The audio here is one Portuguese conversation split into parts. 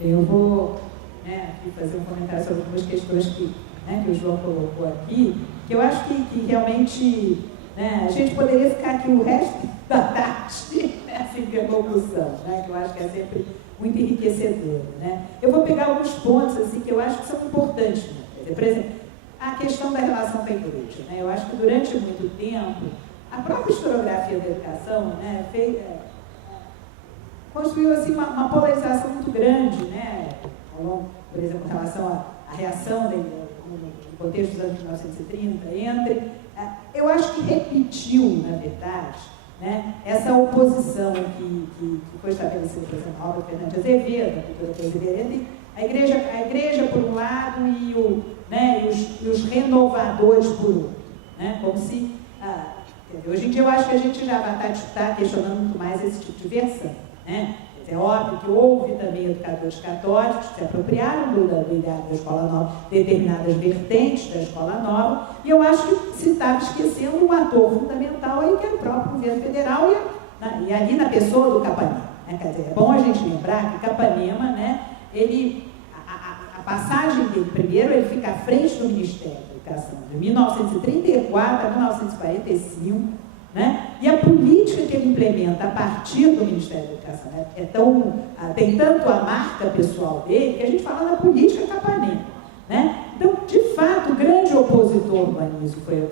Eu vou aqui fazer um comentário sobre algumas questões que o João colocou aqui, que eu acho que realmente a gente poderia ficar aqui o resto da tarde nessa interlocução, que eu acho que é sempre muito enriquecedora. Eu vou pegar alguns pontos assim, que eu acho que são importantes. Por exemplo, a questão da relação com a igreja. Eu acho que durante muito tempo, a própria historiografia da educação construiu assim, uma polarização muito grande, por exemplo, em relação à reação no contexto dos anos 1930, eu acho que repetiu, na verdade, essa oposição que foi estabelecida, por exemplo, na obra do Fernando de Azevedo, da cultura brasileira, entre a igreja por um lado e os renovadores por outro. Como se, hoje em dia eu acho que a gente já está questionando muito mais esse tipo de versão. É óbvio que houve também educadores católicos que se apropriaram da ideia da escola nova, determinadas vertentes da escola nova, e eu acho que se estava esquecendo um ator fundamental aí, que era o próprio governo federal, e ali na pessoa do Capanema. Quer dizer, é bom a gente lembrar que Capanema, a passagem dele, primeiro, ele fica à frente do Ministério da Educação, de 1934 a 1945, e a política que ele implementa a partir do Ministério da Educação tem tanto a marca pessoal dele, que a gente fala da política Capanema. Então, de fato, o grande opositor do Anísio foi o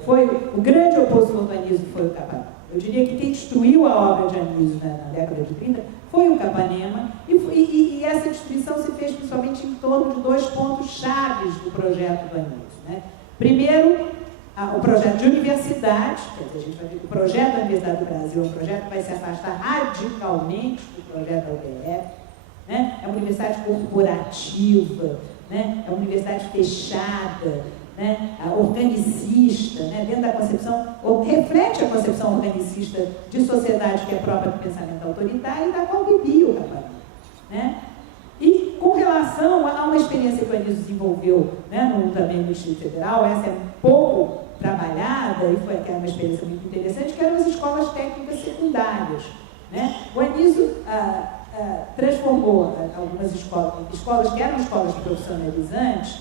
Capanema. Eu diria que quem destruiu a obra de Anísio na década de 30 foi o Capanema, e essa destruição se fez principalmente em torno de dois pontos chaves do projeto do Anísio. Primeiro, o projeto de universidade, quer dizer, a gente vai ver que o projeto da Universidade do Brasil é um projeto que vai se afastar radicalmente do projeto da UPF, é uma universidade corporativa, é uma universidade fechada, organicista, dentro da concepção, reflete a concepção organicista de sociedade que é própria do pensamento autoritário e da qual vivia o Capanema. E com relação a uma experiência que o Anísio desenvolveu também no Distrito Federal, essa é um pouco trabalhada, e foi uma experiência muito interessante, que eram as escolas técnicas secundárias. O Anísio transformou algumas escolas que eram escolas profissionalizantes,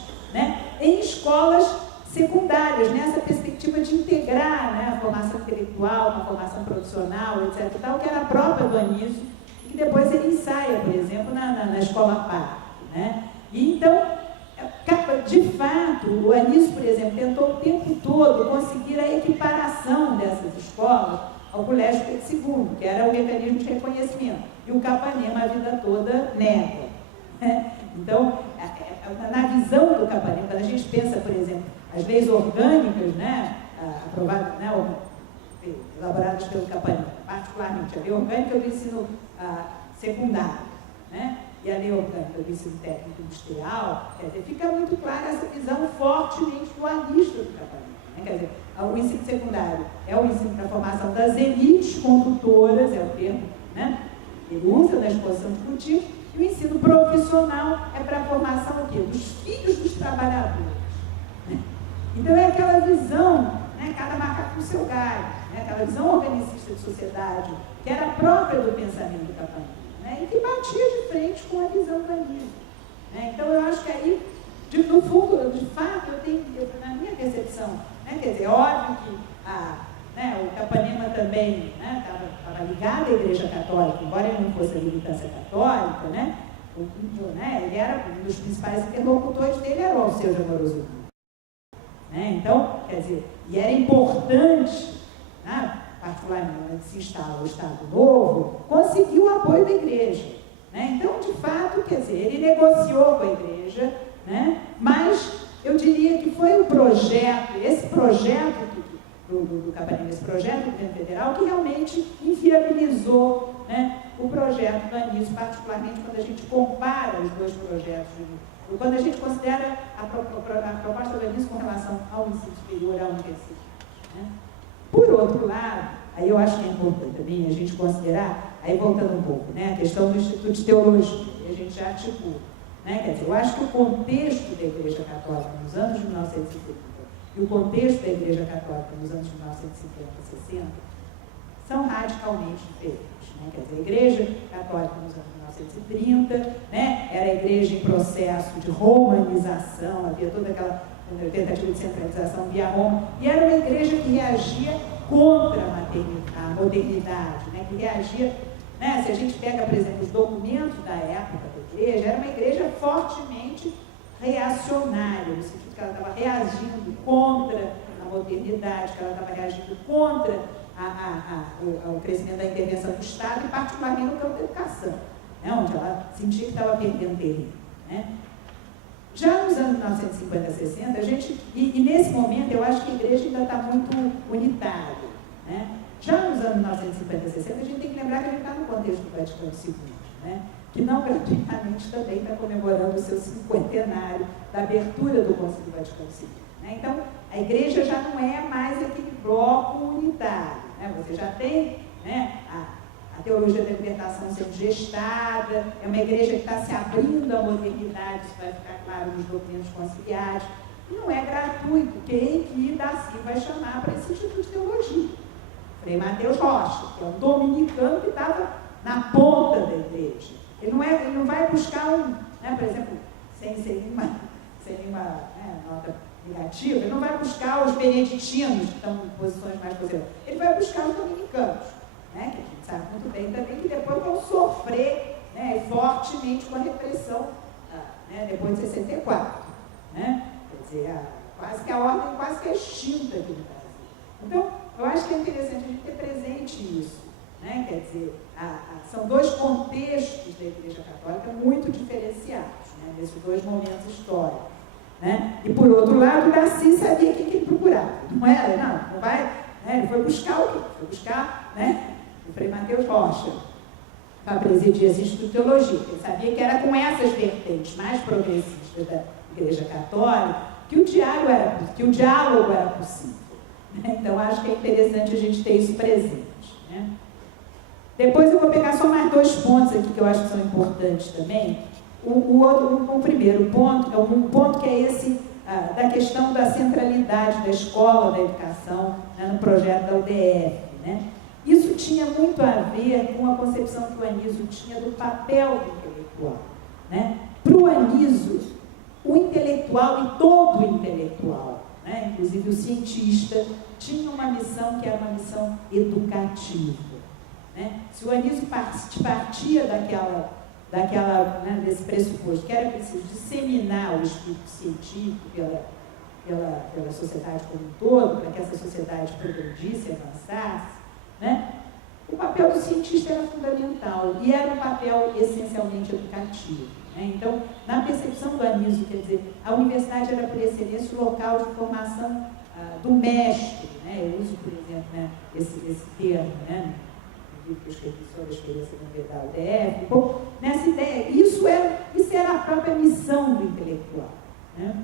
em escolas secundárias, nessa perspectiva de integrar a formação intelectual, a formação profissional, etc., que era própria do Anísio, e que depois ele ensaia, por exemplo, na Escola Parque. E então, de fato, o Anísio, por exemplo, tentou o tempo todo conseguir a equiparação dessas escolas ao Colégio Pedro II, que era o mecanismo de reconhecimento, e o Capanema a vida toda nega. Então, na visão do Capanema, quando a gente pensa, por exemplo, as leis orgânicas, aprovadas, elaboradas pelo Capanema, particularmente a lei orgânica do ensino secundário, e a lei orgânica do ensino técnico industrial, quer dizer, fica muito clara essa visão fortemente dualista do Capanema. Quer dizer, o ensino secundário é o ensino para a formação das elites condutoras, é o termo, ele usa na exposição discutiva, e o ensino profissional é para a formação dos filhos dos trabalhadores. Então é aquela visão, cada macaco com o seu galho, aquela visão organicista de sociedade, que era própria do pensamento do Capanema. E que batia de frente com a visão do Anísio. Então, eu acho que aí, no fundo, de fato, na minha percepção, quer dizer, é óbvio que o Capanema também estava ligado à Igreja Católica, embora ele não fosse a militância católica, ele era um dos principais interlocutores dele, era o Alceu de Amoroso. Então, quer dizer, e era importante, particularmente se instala o Estado Novo, conseguiu o apoio da Igreja. Então, de fato, quer dizer, ele negociou com a Igreja, mas eu diria que foi esse projeto do Capanema, esse projeto do governo federal, que realmente inviabilizou o projeto do Anísio, particularmente quando a gente compara os dois projetos, quando a gente considera a proposta do Anísio com relação ao ensino superior, ao universitário. Por outro lado, aí eu acho que é importante também a gente considerar, aí voltando um pouco, a questão do Instituto de Teologia, que a gente já articula. Quer dizer, eu acho que o contexto da Igreja Católica nos anos de 1970 e o contexto da Igreja Católica nos anos de 1950 e 60 são radicalmente diferentes. Né? Quer dizer, a Igreja Católica nos anos 1930, né, era a igreja em processo de romanização, havia toda aquela tentativa de centralização via Roma, e era uma igreja que reagia contra a modernidade, né, que reagia, né, se a gente pega, por exemplo, os documentos da época da igreja, era uma igreja fortemente reacionária, no sentido que ela estava reagindo contra a modernidade, que ela estava reagindo contra o crescimento da intervenção do Estado, e particularmente no campo da educação, né, onde ela sentia que estava perdendo terreno. Né. Já nos anos 1950, 60, e nesse momento eu acho que a igreja ainda está muito unitária. Né. Já nos anos 1950, 60, a gente tem que lembrar que a gente está no contexto do Vaticano II, né, que não gratuitamente também está comemorando o seu cinquentenário da abertura do Concílio Vaticano II. Né. Então, a igreja já não é mais aquele bloco unitário. Né. Você já tem, né, a teologia da libertação sendo gestada, é uma igreja que está se abrindo à modernidade, isso vai ficar claro nos documentos conciliares, e não é gratuito. Quem que Daci vai chamar para esse Instituto de Teologia? Frei Mateus Rocha, que é um dominicano que estava na ponta da igreja. Ele não vai buscar né, por exemplo, sem nenhuma né, nota negativa, ele não vai buscar os beneditinos, que estão em posições mais positivas, ele vai buscar os dominicanos. Né, que a gente sabe muito bem também que depois vão sofrer, né, fortemente com a repressão, né, depois de 64. Né? Quer dizer, quase que a ordem quase que é extinta aqui no Brasil. Então, eu acho que é interessante a gente ter presente isso. Né? Quer dizer, são dois contextos da Igreja Católica muito diferenciados, né, nesses dois momentos históricos. Né? E, por outro lado, Daci sabia o que ele procurava. Não era, não vai. Né, ele foi buscar o quê? Foi buscar, né, o Frei Mateus Rocha para presidir esse Instituto de Teologia. Ele sabia que era com essas vertentes mais progressistas da Igreja Católica que o diálogo era possível. Né? Então, acho que é interessante a gente ter isso presente. Né? Depois eu vou pegar só mais dois pontos aqui que eu acho que são importantes também. O primeiro ponto é um ponto que é esse da questão da centralidade da escola, da educação, né, no projeto da UDF. Né? Isso tinha muito a ver com a concepção que o Anísio tinha do papel do intelectual. Né? Para o Anísio, o intelectual e todo o intelectual, né, inclusive o cientista, tinha uma missão que era uma missão educativa. Né? Se o Anísio partia né, desse pressuposto que era preciso disseminar o espírito científico pela sociedade como um todo, para que essa sociedade progredisse, avançasse, né? O papel do cientista era fundamental e era um papel essencialmente educativo. Né? Então, na percepção do Anísio, quer dizer, a universidade era por excelência o local de formação do mestre. Né? Eu uso, por exemplo, né, esse termo, né? Que eu escrevi sobre a experiência da UDF, nessa ideia, isso era a própria missão do intelectual. Né?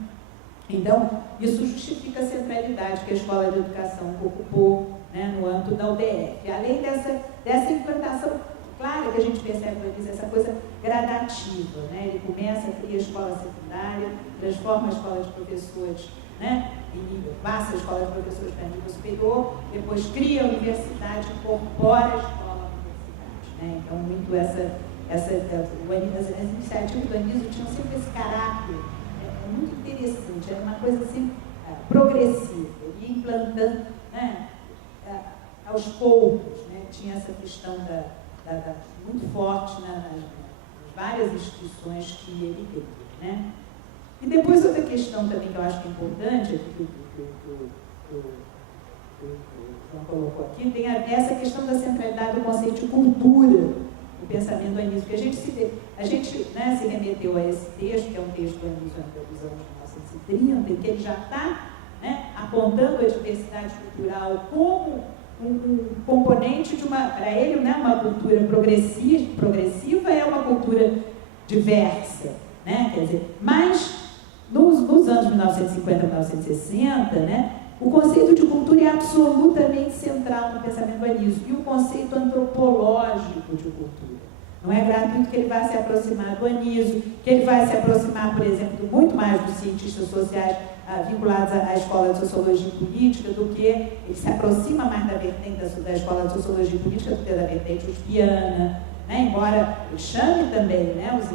Então, isso justifica a centralidade que a Escola de Educação ocupou, né, no âmbito da UDF. Além dessa implantação clara que a gente percebe essa coisa gradativa. Né? Ele começa, cria a escola secundária, transforma a escola de professores, né, passa a escola de professores para nível superior, depois cria a universidade, incorpora a escola à universidade. Né? Então, muito as iniciativas do Anísio tinham sempre esse caráter muito interessante, era uma coisa assim progressiva, ele ia implantando, né, aos poucos, né, tinha essa questão muito forte, né, nas várias instituições que ele teve. Né? E depois outra questão também que eu acho que é importante, que o João colocou aqui, tem essa questão da centralidade do conceito de cultura, o pensamento do Anísio, que a gente né, se remeteu a esse texto, que é um texto do Anísio dos anos 1930, em que ele já está, né, apontando a diversidade cultural como um componente de para ele, né, uma cultura progressiva é uma cultura diversa. Né? Quer dizer, mas nos anos 1950 e 1960, né, o conceito de cultura é absolutamente central no pensamento do Anísio, e o conceito antropológico de cultura. Não é gratuito que ele vai se aproximar do Anísio, que ele vai se aproximar, por exemplo, muito mais dos cientistas sociais vinculados à escola de sociologia e política, do que ele se aproxima mais da vertente da escola de sociologia e política do que da vertente uspiana, né? Embora ele chame também, né, os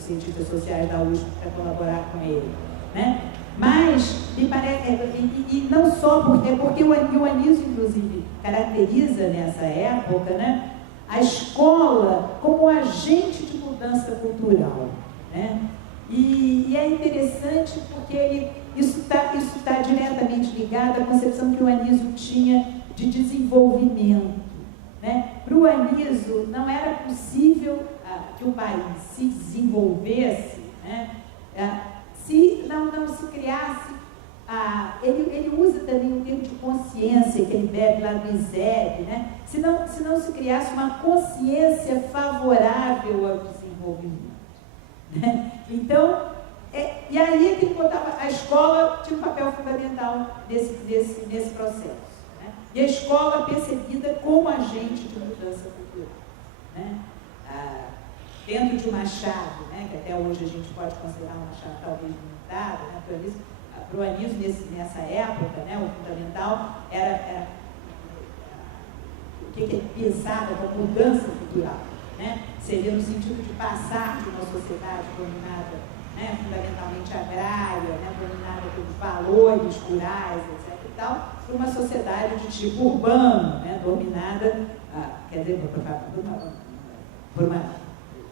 cientistas sociais da USP para colaborar com ele, né? Mas, me parece, e não só porque o Anísio, inclusive, caracteriza nessa época, né, a escola como agente de mudança cultural, né? E é interessante porque isso está diretamente ligado à concepção que o Anísio tinha de desenvolvimento, né? Para o Anísio não era possível que o país se desenvolvesse, né, se não se criasse. Ele usa também o termo de consciência que ele bebe lá do ISEB, né? Se não se criasse uma consciência favorável ao desenvolvimento, né? Então, e aí é que ele botava, a escola tinha um papel fundamental nesse processo, né? E a escola percebida como agente de mudança cultural, né? Dentro de uma chave, né, que até hoje a gente pode considerar uma chave talvez limitada, né, para o Anísio nessa época, né, o fundamental era o que ele pensava como mudança cultural, né? Seria no sentido de passar de uma sociedade dominada, né, fundamentalmente agrária, né, dominada pelos valores rurais, etc. e tal, para uma sociedade de tipo urbano, né, dominada, quer dizer,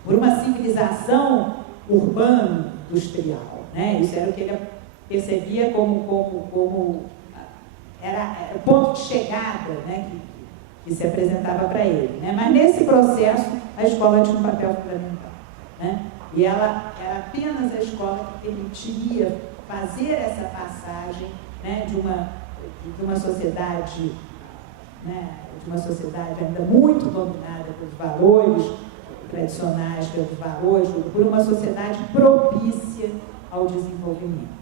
por uma civilização urbana industrial, né? Isso era o que ele percebia como era o ponto de chegada, né, que se apresentava para ele, né? Mas nesse processo a escola tinha um papel fundamental, né? E ela era apenas a escola que permitiria fazer essa passagem, né, de uma sociedade, né, ainda muito dominada pelos valores tradicionais, pelos valores, por uma sociedade propícia ao desenvolvimento,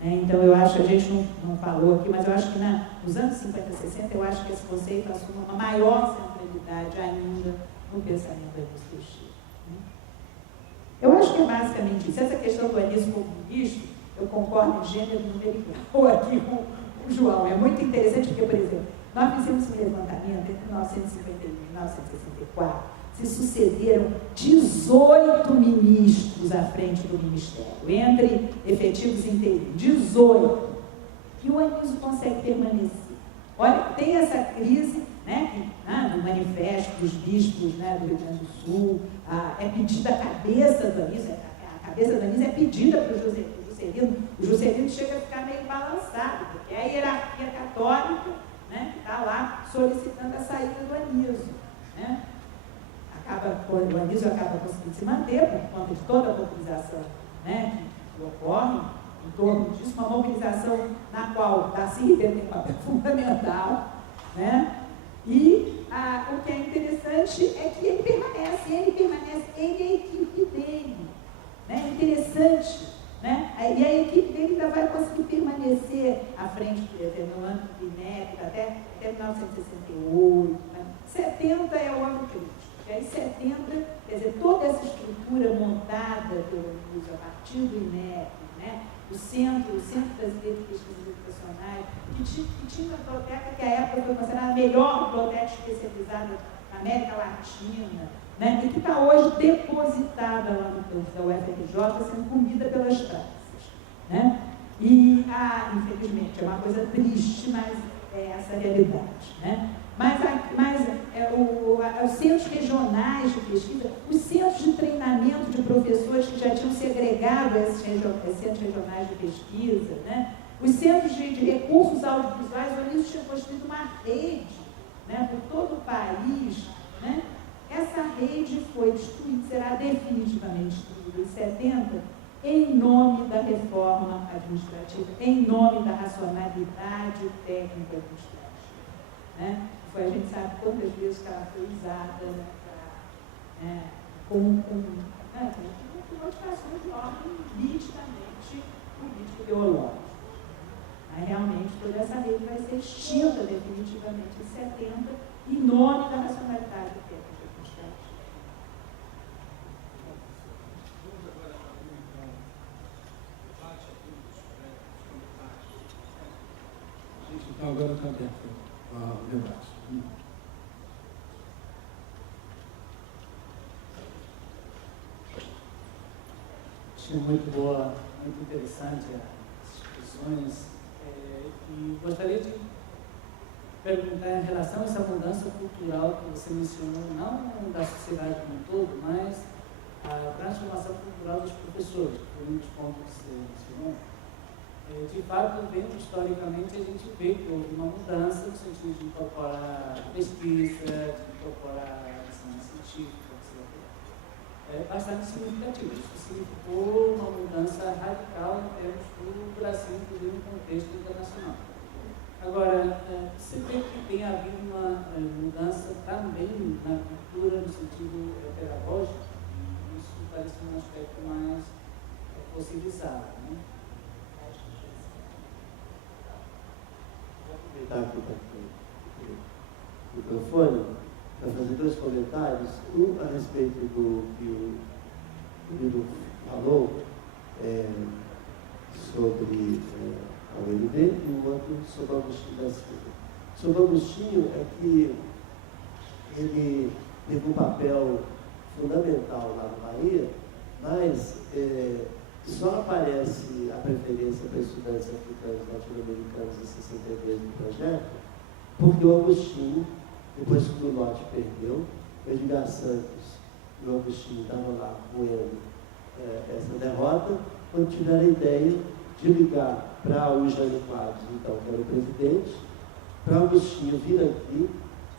né? Então, eu acho, a gente não falou aqui, mas eu acho que nos anos 50 e 60, eu acho que esse conceito assume uma maior centralidade ainda no pensamento da Augusto. Eu acho que é basicamente isso. Essa questão do Anísio como ministro, eu concordo em gênero numerical aqui com o João. É muito interessante porque, por exemplo, nós fizemos um levantamento entre 1951 e 1964, se sucederam 18 ministros à frente do Ministério, entre efetivos e interinos, 18. E o Anísio consegue permanecer. Olha, tem essa crise, né, do manifesto dos bispos, né, do Rio Grande do Sul, é pedida a cabeça do Anísio, a cabeça do Anísio é pedida para o Juscelino. O Juscelino chega a ficar meio balançado, porque é a hierarquia católica, né, que está lá solicitando a saída do Anísio, né? O Anísio acaba conseguindo se manter por conta de toda a mobilização, né, que ocorre em torno disso, uma mobilização na qual Darcy Ribeiro tem um papel fundamental, né? E o que é interessante é que ele permanece, ele é a equipe dele, né? É interessante, né? E a equipe dele ainda vai conseguir permanecer à frente, por exemplo, no ano do INEP, até 1968, né? 70 é o ano crítico. E aí, 70, quer dizer, toda essa estrutura montada pelo Anísio a partir do INEP, né? O Centro Brasileiro de Pesquisas Educacionais, que tinha uma biblioteca que à época foi considerada a melhor biblioteca especializada na América Latina, né? E que está hoje depositada lá no campus da UFRJ, sendo comida pelas praças, né? E, infelizmente, é uma coisa triste, mas é essa a realidade, né? Mas os centros regionais de pesquisa, os centros de treinamento de professores que já tinham segregado esses centros regionais de pesquisa, né? Os centros de recursos audiovisuais, o Anísio tinha construído uma rede, né, por todo o país, né? Essa rede foi destruída, será definitivamente destruída em 70, em nome da reforma administrativa, em nome da racionalidade técnica administrativa, né? A gente sabe quantas vezes que ela foi usada, né, com modificações de ordem nitidamente político-ideológico. Mas realmente toda essa rede vai ser extinta definitivamente em 70, em nome da racionalidade técnica administrativa. Então agora está aberto o debate. Achei muito boa, muito interessante as discussões e gostaria de perguntar em relação a essa mudança cultural que você mencionou, não da sociedade como um todo, mas a transformação cultural dos professores, que foi um dos pontos que você mencionou. De fato, vendo historicamente, a gente vê que houve uma mudança no sentido de incorporar pesquisa, de incorporar ensino científico, etc. Bastante significativo. Isso significou uma mudança radical em termos do Brasil, inclusive no contexto internacional. Agora, você vê que tem havido uma mudança também na cultura, no sentido pedagógico, e isso parece um aspecto mais possibilizado, né? Vou aproveitar aqui o microfone para fazer dois comentários. Um a respeito do que o Lino falou sobre a UNB e o outro sobre o Agostinho da Silva. Sobre o Agostinho é que ele teve um papel fundamental lá na Bahia, mas só aparece a preferência para estudantes africanos e latino-americanos em 63 no projeto, porque o Agostinho, depois que o Norte perdeu, o Edgar Santos e o Agostinho estavam lá moendo essa derrota, quando tiveram a ideia de ligar para o Jânio Quadros, então, que era o presidente, para o Agostinho vir aqui,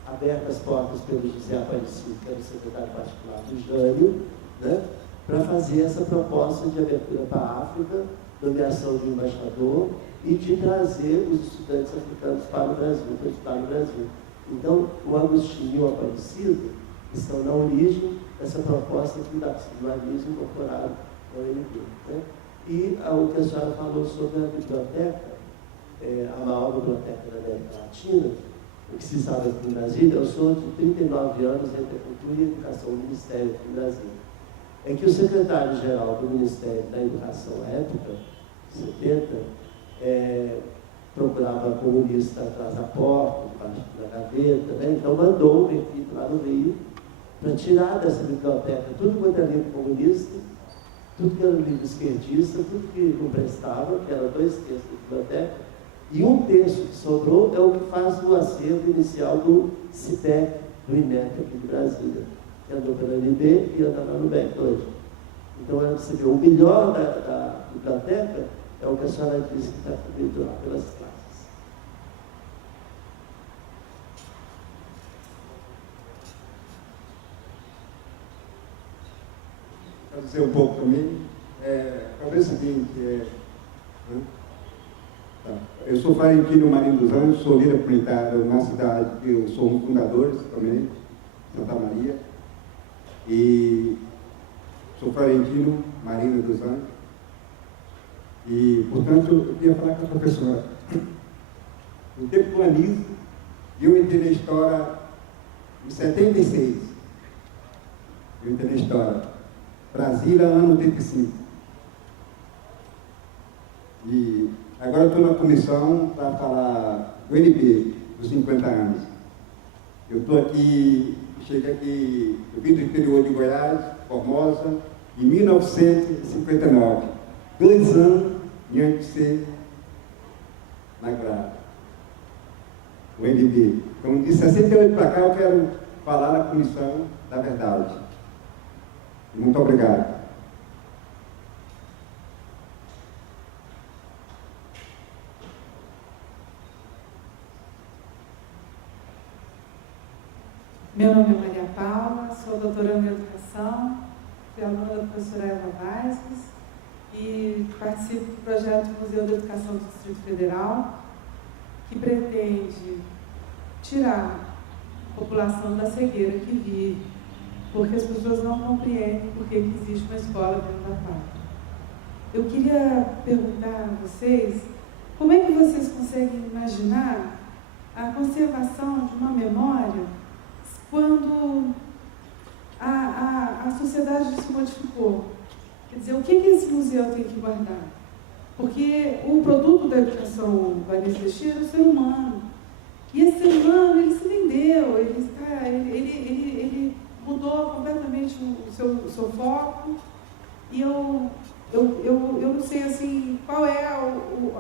abertas as portas pelo José Aparecido, que era o secretário particular do Jânio, né, para fazer essa proposta de abertura para a África, nomeação de um embaixador e de trazer os estudantes africanos para o Brasil, para estudar no Brasil. Então, o Agostinho e o Aparecido estão na origem dessa proposta que o marxismo incorporado na UNB. Né? E o que a senhora falou sobre a biblioteca, a maior biblioteca da América Latina, o que se sabe aqui em Brasília, eu sou de 39 anos entre Cultura e Educação, o Ministério aqui em Brasília. É que o secretário-geral do Ministério da Educação à época, 70, procurava comunista atrás da porta, debaixo da gaveta, né? Então mandou uma equipe lá no Rio para tirar dessa biblioteca tudo quanto era livro comunista, tudo que era livro esquerdista, tudo que não prestava, que era 2/3 da biblioteca, e 1/3 que sobrou é o que faz o acervo inicial do CITEC, do INEP aqui de Brasília, que andou pela UNB e anda lá no BEC hoje. Então, você vê, o melhor da biblioteca é o que a senhora disse que está cobrido lá pelas classes. Para dizer um pouco também, talvez o seguinte, eu sou Florentino Marinho dos Anjos, sou líder comunitário na cidade, eu sou um fundador também, Santa Maria, e sou Florentino Marinho dos Anjos, e, portanto, eu queria falar com a professora. No tempo do Anísio, eu entrei na história em 76, eu entrei na história, Brasília, ano 85. E agora eu estou na comissão para falar do NB, dos 50 anos. Eu estou aqui, cheguei aqui, eu vim do interior de Goiás, Formosa, em 1959, 2 anos antes de ser inaugurado, o NB. Então, de 68 para cá, eu quero falar na comissão da verdade. Muito obrigado. Meu nome é Maria Paula, sou doutoranda em Educação, fui aluna da professora Eva Vazes e participo do projeto Museu da Educação do Distrito Federal, que pretende tirar a população da cegueira que vive, porque as pessoas não compreendem por que existe uma escola dentro da pátria. Eu queria perguntar a vocês, como é que vocês conseguem imaginar a conservação de uma memória quando a sociedade se modificou? Quer dizer, o que esse museu tem que guardar? Porque o produto da educação Vanessa Teixeira é o ser humano. E esse ser humano, ele se vendeu, ele mudou completamente o seu foco. E eu não sei assim, qual é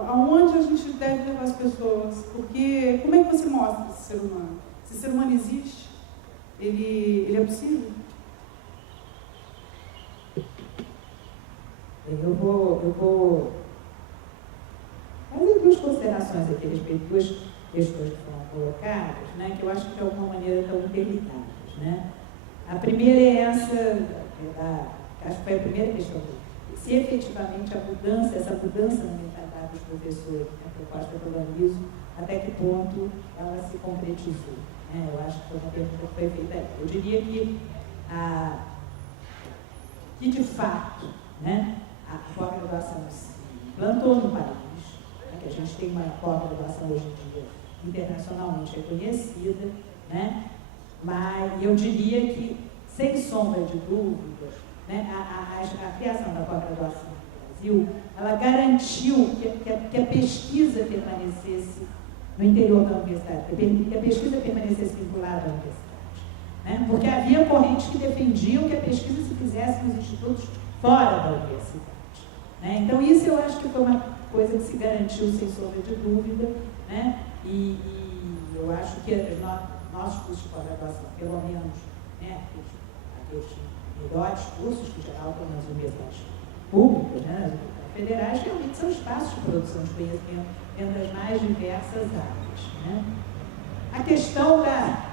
aonde a gente deve levar as pessoas. Porque como é que você mostra esse ser humano? Se esse ser humano existe, ele é possível? Eu vou fazer duas considerações aqui a respeito de duas questões que foram colocadas, né, que eu acho que de alguma maneira estão interligadas, né? A primeira é essa, acho que foi a primeira questão, se efetivamente essa mudança na mentalidade dos professores, a proposta pelo Aniso, até que ponto ela se concretizou, né? Eu acho que foi uma pergunta que foi feita aí. Eu diria que de fato, né, a pós-graduação se implantou no país, né, que a gente tem uma pós-graduação hoje em dia internacionalmente reconhecida, né, mas eu diria que, sem sombra de dúvida, né, a criação da pós-graduação no Brasil, ela garantiu que a pesquisa permanecesse no interior da universidade, que a pesquisa permanecesse vinculada à universidade, né, porque havia correntes que defendiam que a pesquisa se fizesse nos institutos fora da universidade, né? Então isso eu acho que foi uma coisa que se garantiu sem sombra de dúvida, né? E eu acho que nossos cursos de pós-graduação, pelo menos, né, aqueles melhores cursos que geral estão nas universidades públicas, né, nas universidades federais, realmente são espaços de produção de conhecimento dentro das mais diversas áreas, né? A questão da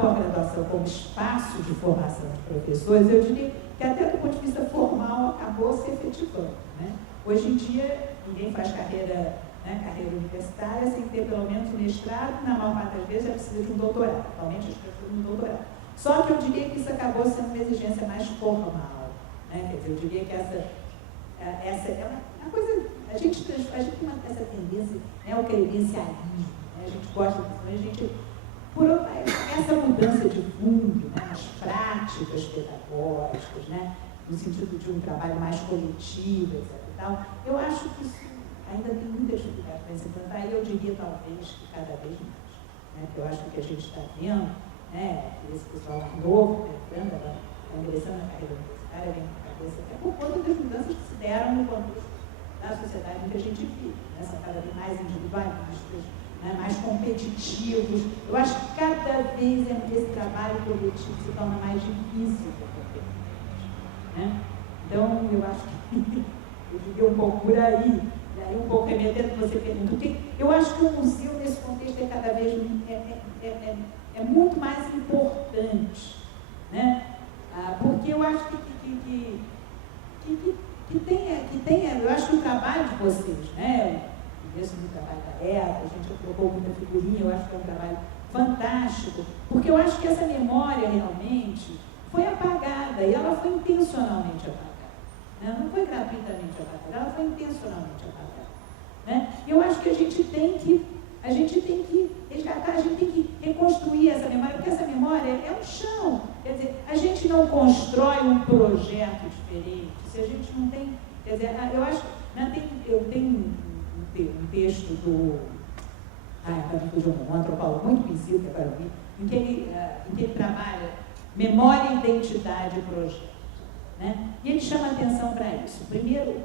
pós-graduação como espaço de formação de professores, eu diria que até do ponto de vista formal acabou se efetivando, né? Hoje em dia, ninguém faz carreira universitária sem ter pelo menos um mestrado, na maior parte das vezes já precisa de um doutorado, atualmente as pessoas de um doutorado. Só que eu diria que isso acabou sendo uma exigência mais formal, né? Quer dizer, eu diria que essa é uma coisa, a gente tem essa tendência, né, ao credencialismo, né? A gente gosta, por essa mudança de fundo, né, nas práticas pedagógicas, né, no sentido de um trabalho mais coletivo, etc. E tal, eu acho que isso ainda tem muita dificuldade para se implantar, e eu diria talvez que cada vez mais, né, porque eu acho que a gente está vendo, né, esse pessoal novo, entrando, está ingressando na carreira universitária, vem com a cabeça, até por conta das mudanças que se deram no contexto da sociedade em que a gente vive, né, são cada vez mais individualistas, né, mais competitivos. Eu acho que cada vez esse trabalho coletivo se torna mais difícil para qualquer um, né? Então, eu acho que eu diria um pouco por aí, e aí um pouco remetendo que você perguntou, porque eu acho que o museu nesse contexto é cada vez é muito mais importante, né? Porque eu acho que tenha, eu acho que o trabalho de vocês, né? Esse do trabalho da ETA, a gente colocou muita figurinha, eu acho que é um trabalho fantástico, porque eu acho que essa memória realmente foi apagada, e ela foi intencionalmente apagada, né? Não foi gratuitamente apagada, ela foi intencionalmente apagada, né? E eu acho que a gente tem que resgatar, a gente tem que reconstruir essa memória, porque essa memória é um chão, quer dizer, a gente não constrói um projeto diferente, se a gente não tem, quer dizer, eu acho, eu tenho um texto do um antropólogo muito conhecido, que agora eu vi, em que ele trabalha memória, identidade e projeto, né? E ele chama atenção para isso. Primeiro,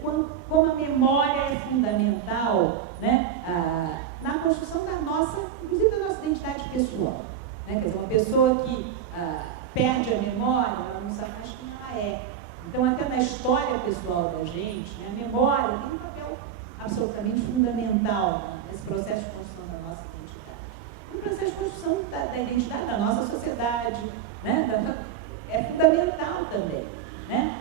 como a memória é fundamental, né, na construção da nossa, inclusive da nossa identidade pessoal, né? Quer dizer, uma pessoa que perde a memória, ela não sabe mais quem ela é. Então, até na história pessoal da gente, né, a memória tem um papel absolutamente fundamental nesse processo de construção da nossa identidade. O processo de construção da identidade da nossa sociedade, né, é fundamental também, né?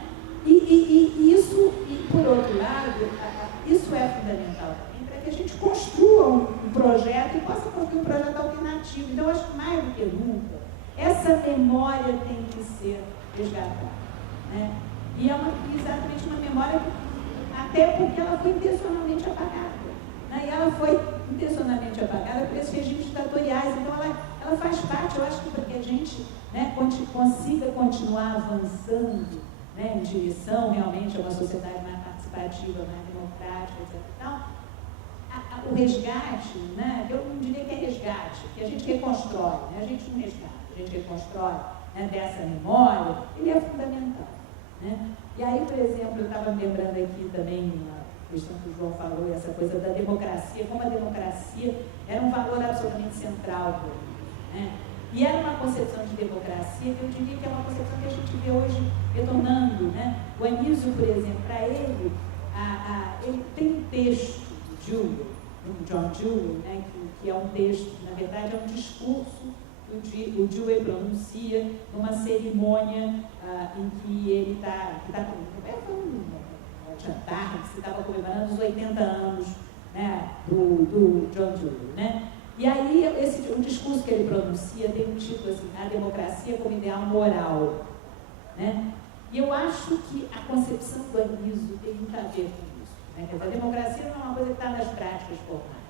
E isso, por outro lado, isso é fundamental também para que a gente construa um projeto e possa construir um projeto alternativo. Então, eu acho que mais do que nunca, essa memória tem que ser resgatada, né? E é exatamente uma memória, até porque ela foi intencionalmente apagada, né? E ela foi intencionalmente apagada por esses regimes ditatoriais. Então, ela faz parte, eu acho que para que a gente, né, consiga continuar avançando, né, em direção realmente a uma sociedade mais participativa, mais democrática, etc. Então, o resgate, né, eu não diria que é resgate, que a gente reconstrói, né, a gente não resgata, a gente reconstrói, né, dessa memória, ele é fundamental. Né? E aí, por exemplo, eu estava me lembrando aqui também uma questão que o João falou, essa coisa da democracia, como a democracia era um valor absolutamente central para ele. Né? E era uma concepção de democracia que eu diria que é uma concepção que a gente vê hoje retornando. Né? O Anísio, por exemplo, para ele, ele tem um texto do Dewey, do John Dewey, né? que é um texto, na verdade, é um discurso que o Dewey pronuncia numa cerimônia em que ele está um jantar que se estava comemorando os 80 anos, né, do John Dewey. Né? E aí, o discurso que ele pronuncia tem um título assim, A Democracia como Ideal Moral. Né? E eu acho que a concepção do Anísio tem muito a ver com isso. Né? Quer dizer, a democracia não é uma coisa que está nas práticas formais.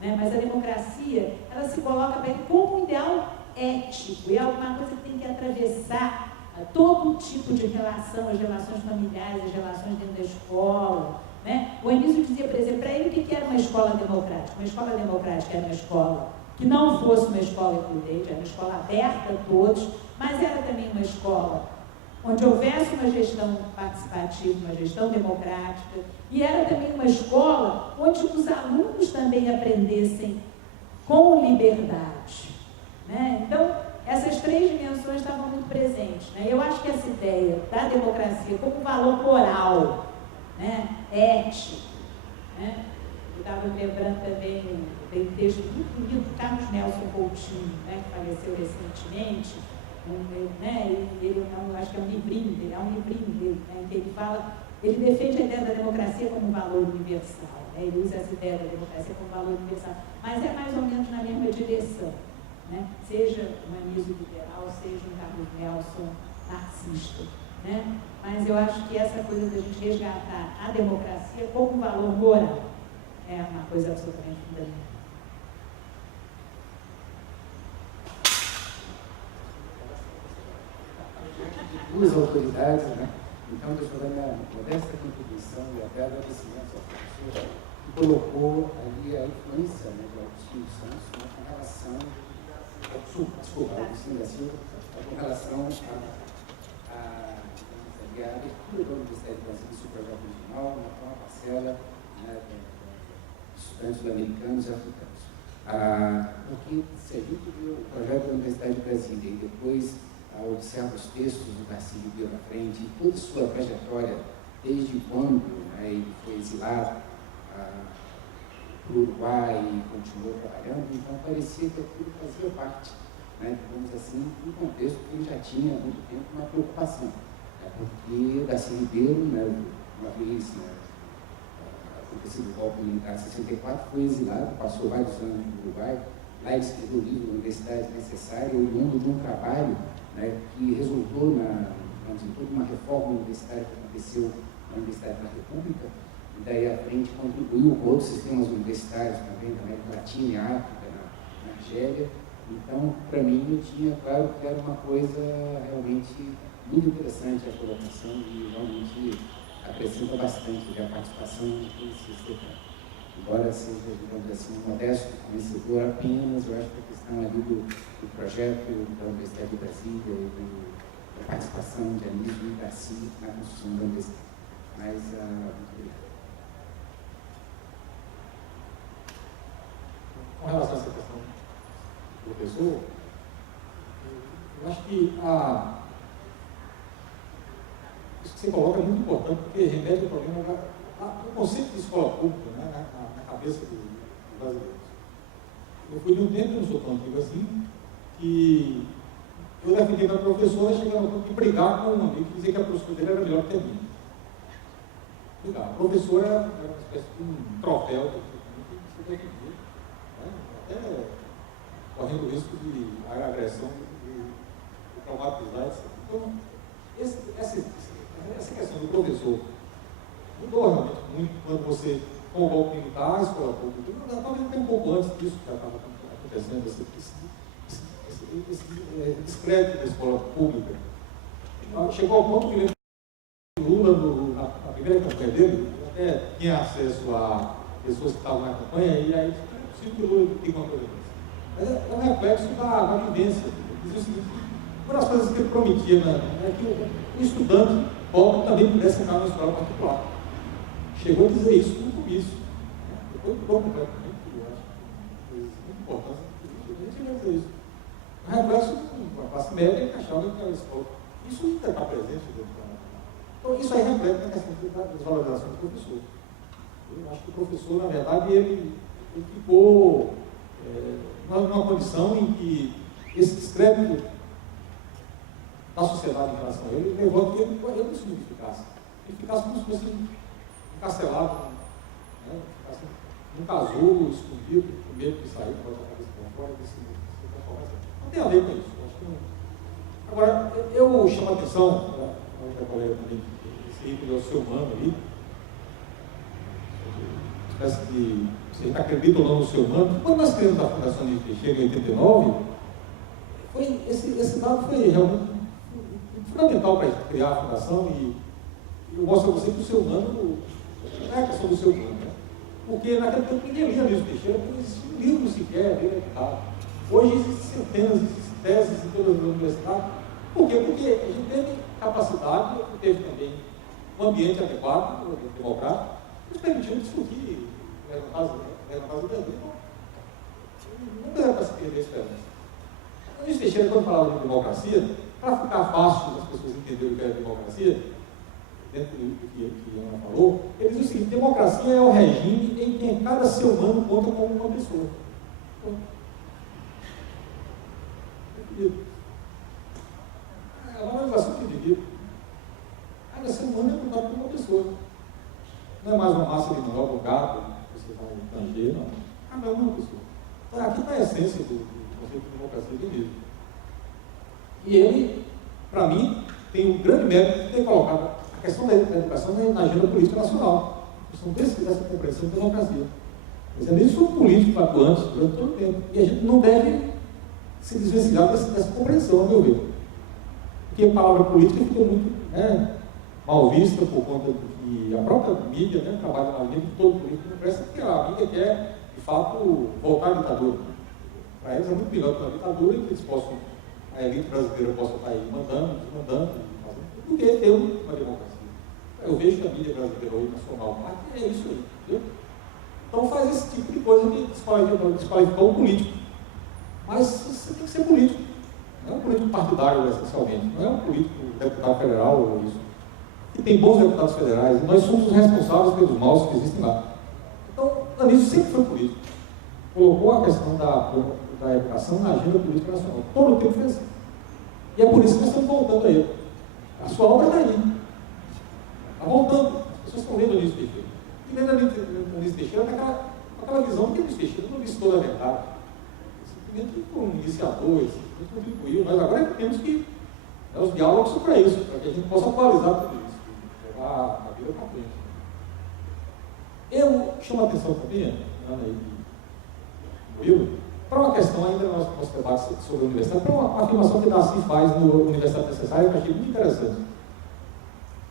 Né? Mas a democracia, ela se coloca para ele como um ideal ético, e é alguma coisa que tem que atravessar todo tipo de relação, as relações familiares, as relações dentro da escola. Né? O Anísio dizia, por exemplo, para ele o que era uma escola democrática? Uma escola democrática era uma escola que não fosse uma escola includente, era uma escola aberta a todos, mas era também uma escola onde houvesse uma gestão participativa, uma gestão democrática, e era também uma escola onde os alunos também aprendessem com liberdade. Né? Então, essas três dimensões estavam muito presentes. Né? Eu acho que essa ideia da democracia como valor moral, né? Ético, né? Eu estava me lembrando também de um texto muito bonito do Carlos Nelson Coutinho, né? Que faleceu recentemente, né? Ele acho que é um livrinho dele, né? Em que ele fala, ele defende a ideia da democracia como um valor universal, né? Ele usa essa ideia da democracia como valor universal, mas é mais ou menos na mesma direção, né? Seja um Anísio liberal, seja um Carlos Nelson marxista, né? Mas eu acho que essa coisa da gente resgatar a democracia como um valor moral é uma coisa absolutamente fundamental. Duas autoridades, né? Então, deixa eu dar minha modesta contribuição e até agradecimento ao professor que colocou ali a influência, né, de Agostinho Santos, né, com relação com relação à abertura da Universidade do Brasil do Superjovem Regional, na uma parcela, né, de estudantes sul-americanos e africanos. Porque se a gente vê o projeto da Universidade de Brasília e depois observa os textos do Darcy Ribeiro à frente, e toda a sua trajetória, desde quando, né, ele foi exilado para o Uruguai e continuou trabalhando, então parecia que aquilo fazia parte, né, digamos assim, do contexto que ele já tinha há muito tempo uma preocupação. Né, porque Darcy Ribeiro, né, uma vez, né, acontecido o golpe militar em 64, foi exilado, passou vários anos no Uruguai, lá ele escreveu o livro Universidade Necessária, oriundo de um trabalho, né, que resultou em toda uma reforma universitária que aconteceu na Universidade da República, e daí à frente contribuiu com outros sistemas universitários também, da América Latina e África, na Argélia. Então, para mim, eu tinha claro que era uma coisa realmente muito interessante a colocação e realmente acrescenta bastante a participação de sistema. Embora seja, digamos assim, um modesto conhecedor apenas, eu acho que a questão ali do projeto da Universidade de Brasília e da participação de Anísio e Darcy na construção da universidade. Mas, muito obrigado. Com relação a essa questão do professor, eu acho que isso que você coloca é muito importante, porque remete ao problema o conceito de escola pública, né, na cabeça dos brasileiros. Eu fui de um tempo, eu não sou tão antigo assim, que eu defendi para a professora, chegava no ponto de brigar com um amigo e dizer que a professora dele era melhor que a minha. A professora era uma espécie de um troféu que você defendia, né, até correndo o risco de agressão, de traumatizar, etc. Então, essa questão do professor mudou realmente muito quando você, com o golpe militar, a escola pública, talvez até um pouco antes disso que já estava acontecendo, esse descrédito da escola pública. Chegou ao ponto que Lula, na primeira campanha dele, até tinha acesso a pessoas que estavam na campanha, e aí é possível que o Lula diga uma coisa dessa. Mas é um reflexo da vivência. Dizia o seguinte: uma das coisas que ele prometia é que o estudante pobre também pudesse entrar na escola particular. Chegou a dizer isso no comício. Depois mudou completamente, eu acho. Coisas muito importantes. A gente vai dizer isso. O reflexo da classe média que achava que era escola. Isso ainda está presente dentro da. Então, isso aí reflete na questão da desvalorização do professor. Eu acho que o professor, na verdade, ele ficou numa condição em que esse descrédito da sociedade em relação a ele levou a que ele não se modificasse. Ele ficasse como se fosse encarcelado, né? Ficasse num casulo, escondido, com medo de sair, botar a cabeça para fora, desse não tem a ver com isso. Eu acho que não. Agora, eu chamo a atenção, a outra colega também, esse ícone é o seu humano ali, espécie de, você acredita ou não no seu humano. Quando nós criamos a Fundação de Teixeira em 89, esse dado foi realmente fundamental para criar a Fundação, e eu mostro a você que o seu humano não é a questão do seu humano, né? Porque naquele tempo ninguém lia Luiz Teixeira, não existia um livro sequer dele editado. Hoje existem centenas de teses em todas as universidades. Por quê? Porque a gente teve capacidade, teve também um ambiente adequado, democrático, nos permitindo discutir, levantar as ideias. Não dá para se perder a esperança. Luiz Teixeira, quando falava de democracia, para ficar fácil das pessoas entenderem o que é democracia, dentro do que a Ana falou, ele diz o seguinte: democracia é o regime em que cada ser humano conta como uma pessoa. É uma organização do indivíduo. Cada ser humano é contado como uma pessoa. Não é mais uma massa de manobra, um gato, que você vai tanger, não. Cada uma é uma pessoa. Então, aqui está a essência do conceito de democracia do indivíduo. E ele, para mim, tem um grande mérito de ter colocado a questão da educação na agenda política nacional. A questão dessa compreensão de democracia. Mas ele foi um político atuante durante todo o tempo. E a gente não deve se desvencilhar dessa compreensão, a meu ver. Porque a palavra política ficou muito mal vista por conta de que a própria mídia trabalha na linha de todo político não presta, porque a mídia quer, de fato, voltar à ditadura. Para eles é muito melhor que a ditadura, e que eles possam, a elite brasileira possa estar aí mandando, desmandando, do que ter uma democracia. Eu vejo que a mídia brasileira hoje, nacional, é isso aí, entendeu? Então faz esse tipo de coisa que desqualifica o político. Mas você tem que ser político. Não é um político partidário, essencialmente. Não é um político deputado federal ou isso. E tem bons deputados federais. E nós somos os responsáveis pelos maus que existem lá. Então, Anísio sempre foi político. Colocou a questão da educação na agenda política nacional. Todo o tempo foi assim. E é por isso que nós estamos voltando a ele. A sua obra está aí. Está voltando. As pessoas estão lendo Anísio Teixeira. E lendo Anísio Teixeira com aquela visão que Anísio Teixeira não disse toda a verdade. Simplesmente como iniciador, simplesmente contribuiu. Nós agora temos que os diálogos são para isso, para que a gente possa atualizar tudo isso, levar a vida para frente. Eu chamo a atenção também, Ana e Murilo, para uma questão ainda no nosso debate sobre a universidade, para uma afirmação que Darcy faz no Universidade Necessária, que eu achei muito interessante.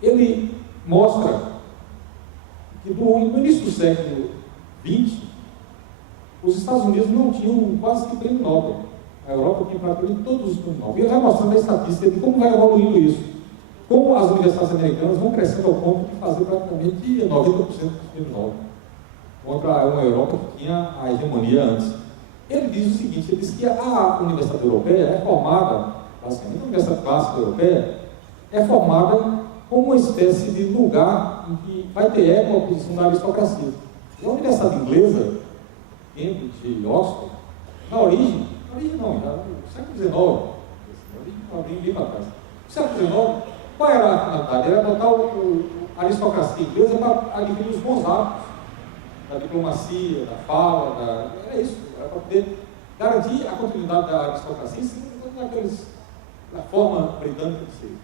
Ele mostra que no início do século XX, os Estados Unidos não tinham quase que prêmio Nobel. A Europa tinha praticamente todos os prêmios Nobel. E ele vai mostrando a estatística de como vai evoluindo isso. Como as universidades americanas vão crescendo ao ponto de fazer praticamente 90% dos prêmios Nobel. Contra uma Europa que tinha a hegemonia antes. Ele diz o seguinte: ele diz que a Universidade Europeia é formada, basicamente a Universidade Clássica Europeia, é formada como uma espécie de lugar em que vai ter eco a posição da aristocracia. E a Universidade Inglesa, de Oxford, na origem não, já no século XIX, bem para trás. No século XIX, qual era a finalidade? Era botar a aristocracia inglesa para adquirir os bons hábitos da diplomacia, da fala, era isso, era para poder garantir a continuidade da aristocracia em cima da forma britânica de ser.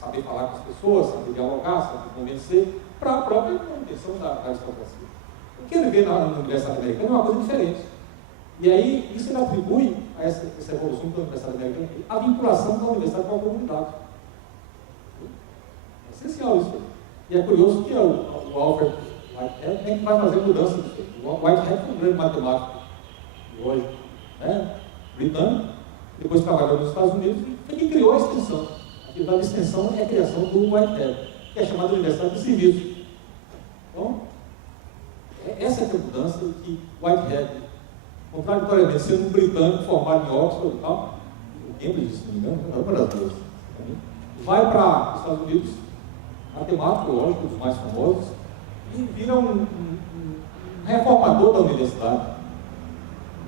Saber falar com as pessoas, saber dialogar, saber convencer, para a própria manutenção da aristocracia. O que ele vê na Universidade Americana é uma coisa diferente. E aí, isso ele atribui a essa evolução da Universidade Americana, a vinculação da universidade com a comunidade. essencial isso. E é curioso que o Alfred Whitehead é que vai fazer mudança disso. O Whitehead foi um grande matemático hoje, né? Britânico, depois trabalhou nos Estados Unidos e foi quem criou a extensão. A atividade de extensão é a criação do Whitehead, que é chamada Universidade de Serviço. Então, essa é a mudança que Whitehead, contraditoriamente sendo um britânico formado em Oxford e tal, o Cambridge, se não me engano, é uma das duas, vai para os Estados Unidos, matemático, lógico, dos mais famosos, e vira um reformador da universidade.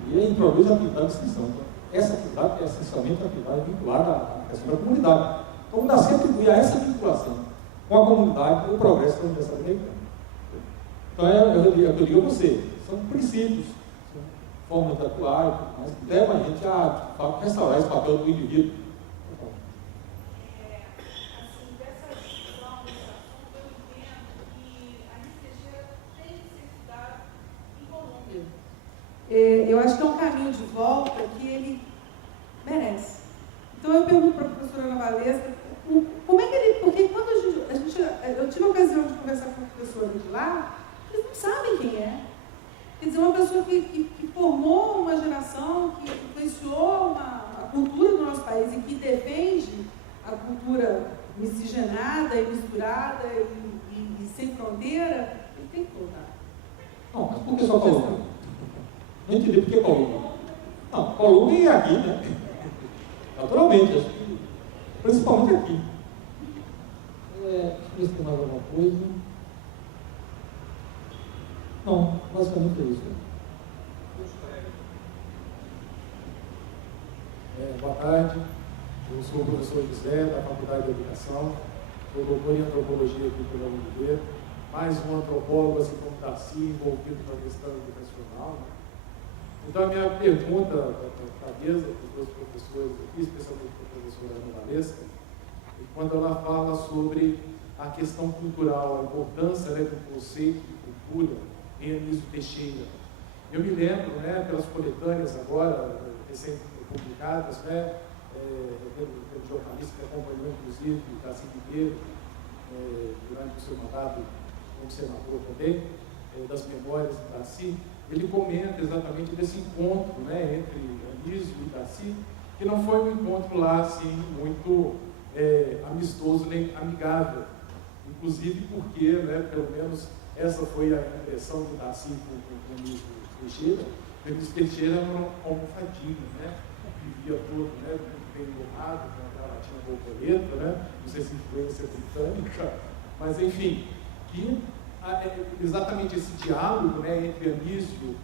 E ele introduz a atividade de extensão. Então, essa atividade é essencialmente a atividade vinculada à questão da comunidade. Então, o Darcy atribui a essa vinculação com a comunidade o progresso da Universidade Americana. Então, eu digo a você, são princípios, são formas de atuar, mas que levam a gente a restaurar esse papel do indivíduo. Dessa discussão, desse assunto, eu entendo que a Anísio Teixeira tem que ser estudado em Colômbia. Eu acho que é um caminho de volta que ele merece. Então, eu pergunto para a professora Ana Valesca, como é que ele... Porque quando eu tive a ocasião de conversar com a professora de lá, eles não sabem quem é. Quer dizer, uma pessoa que formou uma geração, que influenciou a cultura do nosso país e que defende a cultura miscigenada e misturada e sem fronteira, ele tem que voltar. Não, mas por que só Colômbia? Não entendi por que Colômbia. Não, Colômbia e aqui, né? Naturalmente, acho que principalmente aqui. Deixa eu ver se tem mais alguma coisa. Não, basicamente é isso. Boa tarde, eu sou o professor José, da Faculdade de Educação, sou doutor em Antropologia aqui pela UNB, mais um antropólogo, assim como Darcy, envolvido na questão educacional. Né? Então, a minha pergunta para a mesa, para os meus professores aqui, especialmente para a professora Ana Valesca, é quando ela fala sobre a questão cultural, a importância, né, do conceito de cultura em Anísio Teixeira. Eu me lembro, né, pelas coletâneas agora, recém-publicadas, né, pelo jornalista que acompanhou, inclusive, o Darcy Ribeiro, durante o seu mandato como senador também, das memórias do Darcy, ele comenta exatamente desse encontro, né, entre Anísio e Darcy, que não foi um encontro lá, assim, muito amistoso nem amigável. Inclusive porque, né, pelo menos essa foi a impressão do Darcy com o Anísio Teixeira. O Anísio Teixeira era um almofadinho, né? Vivia todo, né, muito bem domado, com a gravatinha borboleta, né? Não sei se influência britânica, mas enfim, que exatamente esse diálogo, né, entre Anísio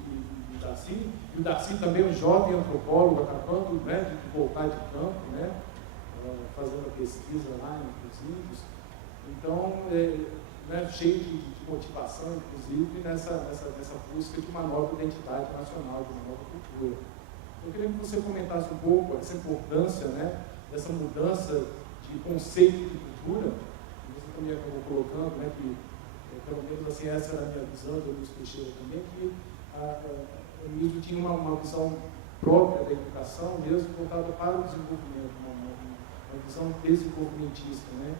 e Darcy, e o Darcy também um jovem antropólogo acabando, né, de voltar de campo, né, fazendo a pesquisa lá entre os índios. Então, né, cheio de motivação, inclusive, nessa busca de uma nova identidade nacional, de uma nova cultura. Eu queria que você comentasse um pouco essa importância, né, dessa mudança de conceito de cultura, que você também acabou colocando, né, que, pelo menos assim, essa era a minha visão, do Anísio Teixeira também, que o Anísio tinha uma visão própria da educação, mesmo voltada para o desenvolvimento, uma visão desenvolvimentista, né?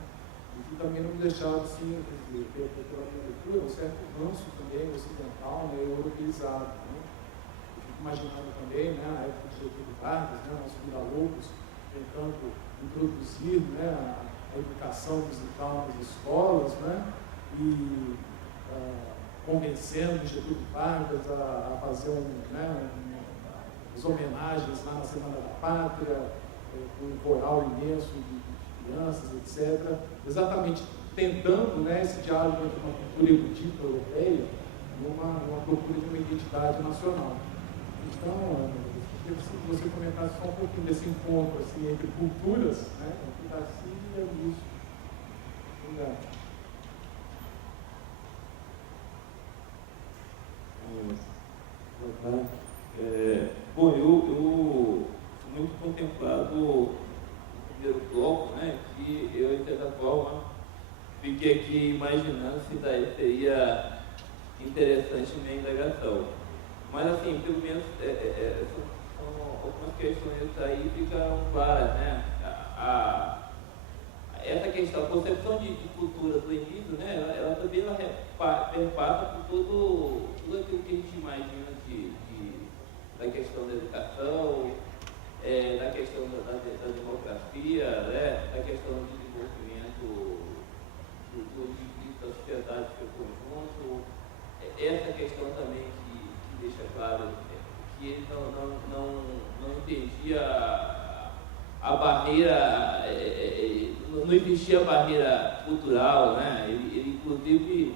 E que também não me deixava, assim, pela minha leitura, um certo ranço também ocidental, né, europeizado. Né? Eu fico imaginando também, né, a época de Getúlio Vargas, né, nosso Vila-Lobos, tentando introduzir, né, a educação musical nas escolas, né, e convencendo Getúlio Vargas a fazer as homenagens lá na Semana da Pátria, com um coral imenso de crianças, etc., exatamente tentando, né, esse diálogo entre uma cultura erudita europeia e uma procura de uma identidade nacional. Então, eu queria que você comentasse só um pouquinho desse encontro assim, entre culturas, né, entre Darcy e Anísio. Obrigado. Boa tarde. Bom, eu fui muito contemplado no primeiro bloco, né, que eu, de certa forma, fiquei aqui imaginando se daí seria interessante minha indagação. Mas, assim, pelo menos, são algumas questões aí ficam claras, né? A essa questão, a concepção de cultura do início, né, ela também perpassa por tudo aquilo que a gente imagina da questão da educação, da questão da democracia, né, da questão do desenvolvimento da sociedade em seu conjunto. Essa questão também que deixa claro que ele não entendia a barreira, não existia barreira cultural, né? Ele inclusive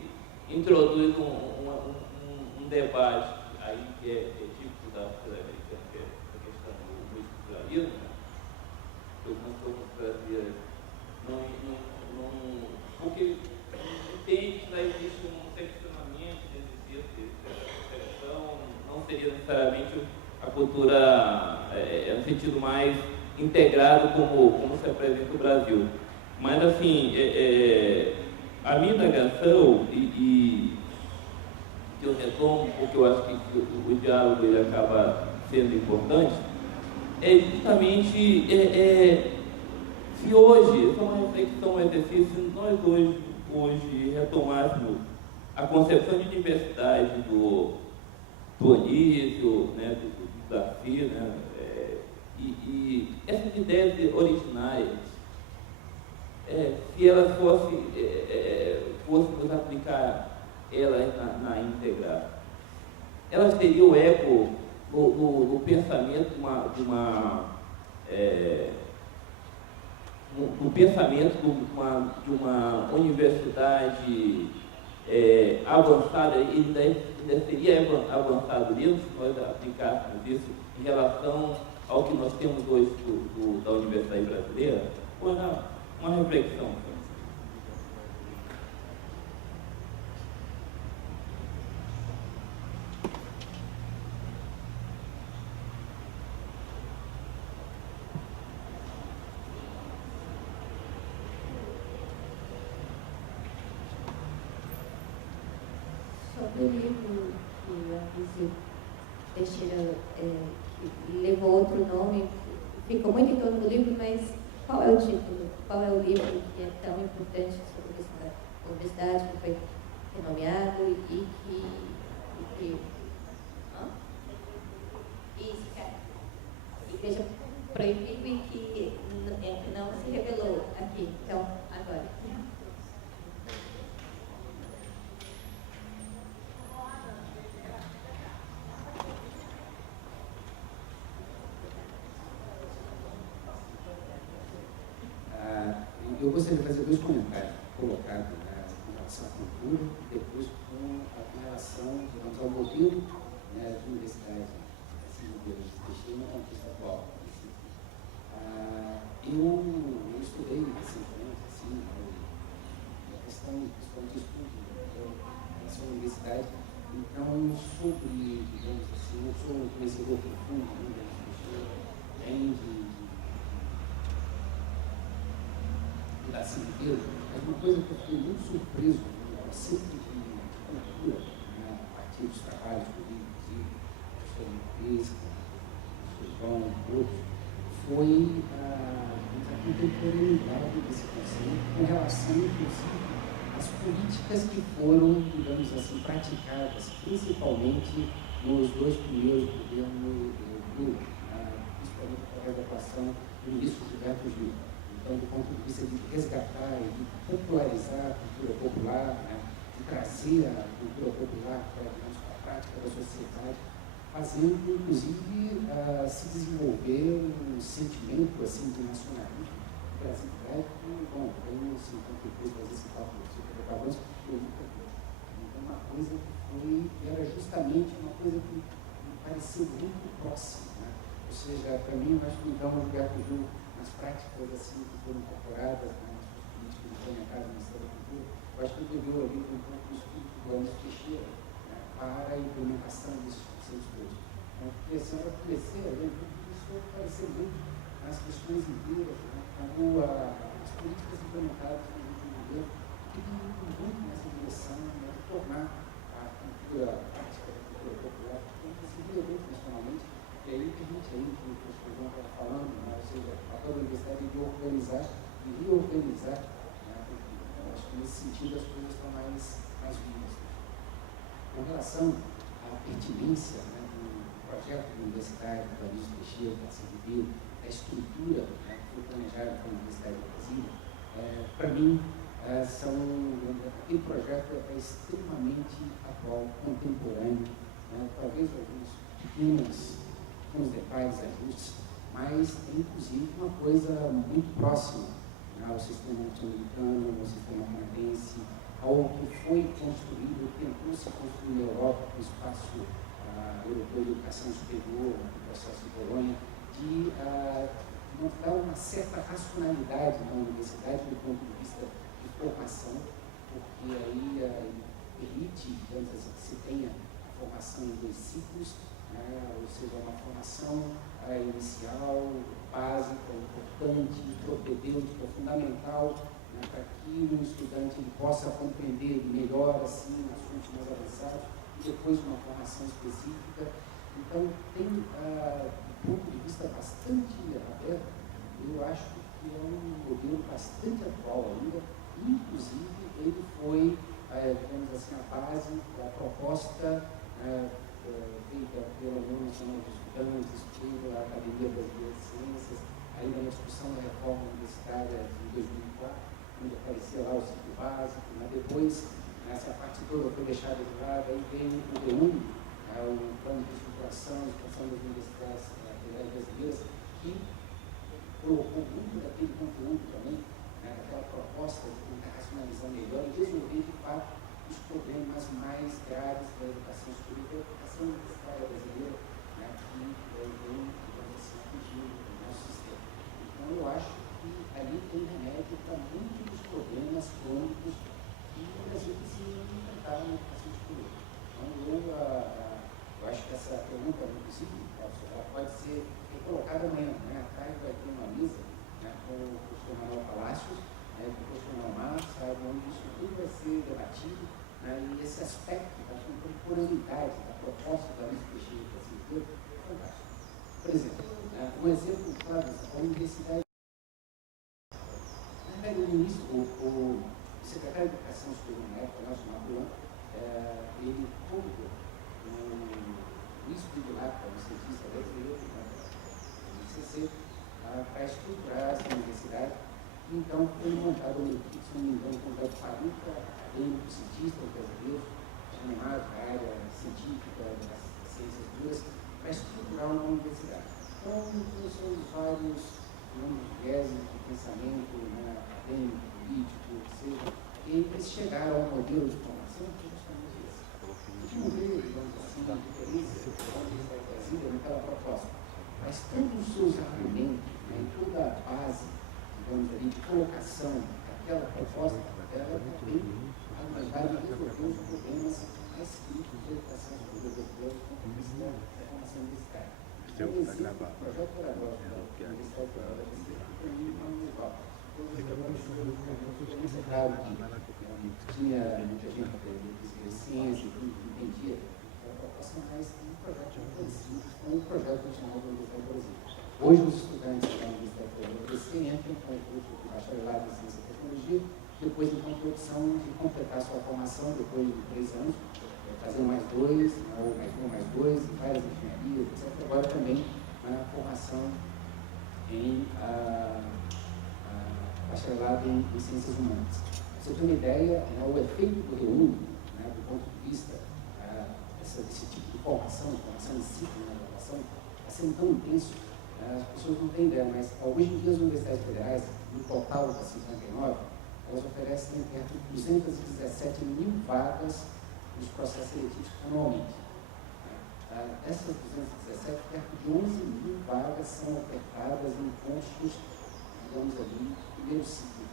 introduz um debate aí que é típico da Sul-Americana, que é a questão do multiculturalismo, né? Algumas formas brasileiras porque entende que lá existe um seccionamento dessa concepção, não seria necessariamente a cultura no sentido mais integrado como se apresenta o Brasil. Mas, assim, a minha indagação, e que eu retomo, porque eu acho que o diálogo ele acaba sendo importante, é justamente se hoje, essa é uma reflexão, um exercício, se nós hoje retomássemos a concepção de diversidade do Anísio, né, do Darcy, né, e essas ideias originárias, se elas fôssemos aplicar elas na íntegra, elas teriam eco no pensamento no pensamento de uma universidade avançada, ainda seria avançado isso, se nós aplicássemos isso em relação ao que nós temos hoje da Universidade Brasileira? Foi uma reflexão. Sobre o livro que o Anísio Teixeira que levou outro nome, ficou muito em torno do livro, mas qual é o título? Qual é o livro que é tão importante sobre essa universidade que foi renomeado e que isso, cara. Igreja Proibido e que não se revelou aqui. Então, agora. Eu gostaria de fazer dois comentários colocados com relação à cultura e depois com a relação, digamos, ao modelo de universidade, assim, modelo de Teixeira no contexto atual. Eu estudei recentemente, assim, a questão de estudo da sua universidade, então, sobre, digamos assim, eu sou um conhecedor profundo da Teixeira, bem assim inteiro, mas uma coisa que eu fiquei muito surpreso no conceito de cultura, a partir dos trabalhos que eu vi, inclusive, do professor Pesca, do professor João, outros, foi a contemporaneidade desse conceito com relação, inclusive, às políticas que foram, digamos assim, praticadas, principalmente nos dois primeiros governos do principalmente através da atuação do ministro Gilberto Gil. Então, do ponto de vista de resgatar e de popularizar a cultura popular, de trazer a cultura popular para a prática da sociedade, fazendo, inclusive, se desenvolver um sentimento assim, de nacionalismo. O Brasil breve, bom, tem 53, mas esse papo de 50 anos, eu nunca vi. Então, uma coisa que era justamente uma coisa que me pareceu muito próxima. Né? Ou seja, para mim, eu acho que então o Gilberto Gil, as práticas assim que foram incorporadas nas suas políticas implementadas no Ministério da Cultura, eu acho que deveu ali um pouco do espírito do Anísio Teixeira para a implementação desses conceitos todos. Então, porque a senhora crescer, isso apareceu muito nas questões inteiras, como as políticas implementadas no último governo, que iam muito nessa direção de tornar a cultura prática da cultura popular relevante nacionalmente. E aí que a gente, que o professor João estava falando, ou seja, a própria universidade de organizar e reorganizar organizar. Eu acho que nesse sentido as coisas estão mais vivas. Com relação à pertinência, né, do projeto universitário do Anísio Teixeira, da CDB, da estrutura, né, que foi planejada pela Universidade de Brasília, para mim, aquele projeto é extremamente atual, contemporâneo, né, talvez alguns pequenos detalhes, ajustes, mas tem inclusive uma coisa muito próxima, né, ao sistema norte-americano, ao sistema canadense, ao que foi construído, tentou se construir na Europa, com o espaço europeu de educação superior, o processo de Bolonha, de dar uma certa racionalidade na universidade do ponto de vista de formação, porque aí permite, digamos assim, que se tenha a formação em 2 ciclos, né, ou seja, uma formação inicial, básica, importante, propedêutica, fundamental, né, para que o estudante ele possa compreender melhor assim assuntos mais avançados e depois uma formação específica. Então, tem, do ponto de vista bastante aberto, eu acho que é um modelo bastante atual ainda, inclusive ele foi, digamos assim, a base da proposta feita pela União Nacional de Estudantes, pela Academia Brasileira de Ciências, ainda na discussão da reforma universitária de 2004, quando aparecia lá o ciclo básico, né? Depois, essa parte toda foi deixada de lado, aí veio o DEUN, o Plano de Estruturação e Expansão das Universidades Federais Brasileiras, que colocou muito daquele conteúdo também, né, daquela proposta de tentar racionalizar melhor e resolver, de fato, os problemas mais graves da educação superior, da educação universitária brasileira, né, que vem, digamos assim, fugindo do nosso sistema. Então, eu acho que ali tem remédio para muitos dos problemas crônicos que a gente se enfrentaram na educação superior. Então, eu acho que essa pergunta, inclusive, ela pode ser colocada amanhã, né? À tarde vai ter uma mesa, né, com o professor Manuel Palácios, né, com o professor Manuel sabe, onde isso tudo vai ser debatido, né, e esse aspecto da contemporaneidade, da proposta da Anísio Teixeira brasileira, é fantástico. Por exemplo, um exemplo claro, a universidade. Na verdade, no início, o secretário de Educação Superior na época, Nelson Maduan, ele convidou o ex-titular da cientista brasileira, para estruturar essa universidade. Então, foi montada uma equipe, se não me engano, com 40 acadêmicos, cientistas brasileiros, chamados da área científica, das ciências duras, para estruturar uma universidade. Então, são os vários viéses de pensamento, né, acadêmico, político, seja, e eles chegaram ao modelo de formação que é justamente esse. A gente não vê, digamos assim, a diferença da Brasília naquela proposta. Mas todos os seus argumentos, né, toda a base, digamos ali, de colocação daquela proposta, ela também vai resolver os problemas mais críticos da educação superior brasileira do ponto de vista da formação universitária. Então, existe o projeto pedagógico da Universidade Federal da Brasileira, que para mim é um igual. Claro que tinha muita gente que ciência, que entendia a proposta, mas um projeto muito simples, como o projeto original da Universidade Brasileira. Hoje, os estudantes da Universidade Federal da Brasileira entram com o curso de bacharelado em Ciência e Tecnologia, depois então tem a opção de completar sua formação depois de 3 anos, fazer mais 2, ou mais 1, mais 2, várias engenharias, etc. Agora também a formação em bacharelado em Ciências Humanas. Para você ter uma ideia, o efeito do REUNI, né, do ponto de vista desse tipo de formação em ciclo na graduação, está sendo tão intenso, as pessoas não têm ideia, mas hoje em dia as universidades federais, no total das 59, elas oferecem perto de 217 mil vagas nos processos seletivos anualmente. Essas 217, perto de 11 mil vagas são ofertadas em postos, digamos ali, primeiro ciclo,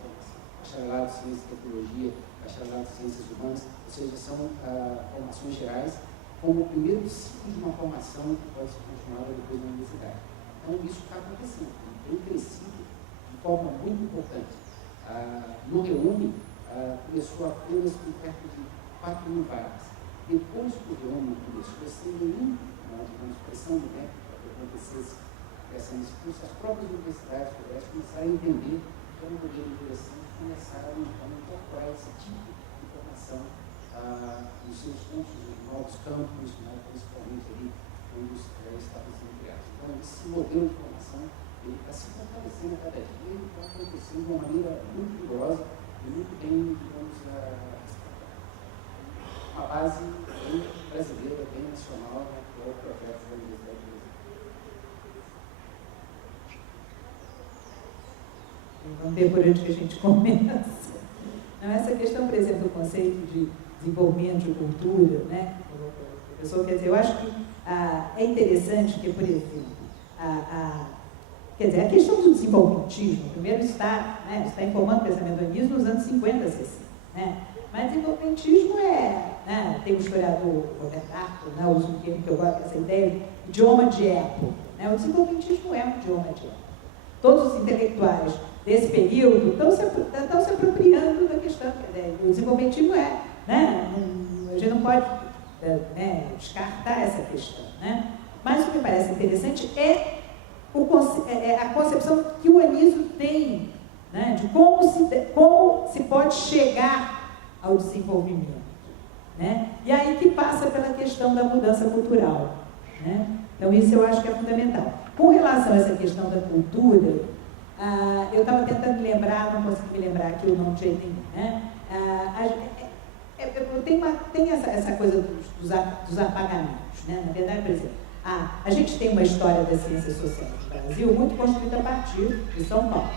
bacharelado em Ciência e Tecnologia, bacharelado em Ciências Humanas, ou seja, são formações gerais, como o primeiro ciclo de uma formação que pode ser continuada depois na universidade. Então, isso está acontecendo, tem crescido de forma muito importante. No REUNI, começou apenas com perto de 4 mil vagas. Depois que o REUNI começou, sem nenhuma pressão do MEC para que acontecesse essa disputa, as próprias universidades federais começaram a entender pelo modelo interessante, começaram a incorporar esse tipo de informação nos seus cursos, nos novos campos, né, principalmente ali quando está sendo criado. Então, esse modelo de formação ele está se fortalecendo a cada dia e está acontecendo de uma maneira muito rigorosa e muito bem, digamos, uma base bem brasileira, bem nacional, né, que é o projeto da Universidade de Brasília. Vamos ver por onde que a gente começa. Não, essa questão, por exemplo, do conceito de desenvolvimento de cultura, né? O professor quer dizer, eu acho que é interessante que, por exemplo, quer dizer, a questão do desenvolvimentismo, primeiro está informando o pensamento anismo nos anos 50, 60, né? Mas desenvolvimentismo né, tem o historiador Roberto Arthur, né, usa um termo que eu gosto dessa ideia, de idioma de época. Né? O desenvolvimentismo é um idioma de época. Todos os intelectuais desse período estão se apropriando da questão. O desenvolvimentismo né, a gente não pode descartar essa questão. Né? Mas o que me parece interessante é a concepção que o Anísio tem, né, de como se pode chegar ao desenvolvimento. Né? E aí que passa pela questão da mudança cultural. Né? Então, isso eu acho que é fundamental. Com relação a essa questão da cultura, eu estava tentando lembrar, não consegui me lembrar aqui o nome de jeito nenhum. Né? Tem essa coisa dos apagamentos. Né? Na verdade, por exemplo, a gente tem uma história das ciências sociais no Brasil muito construída a partir de São Paulo.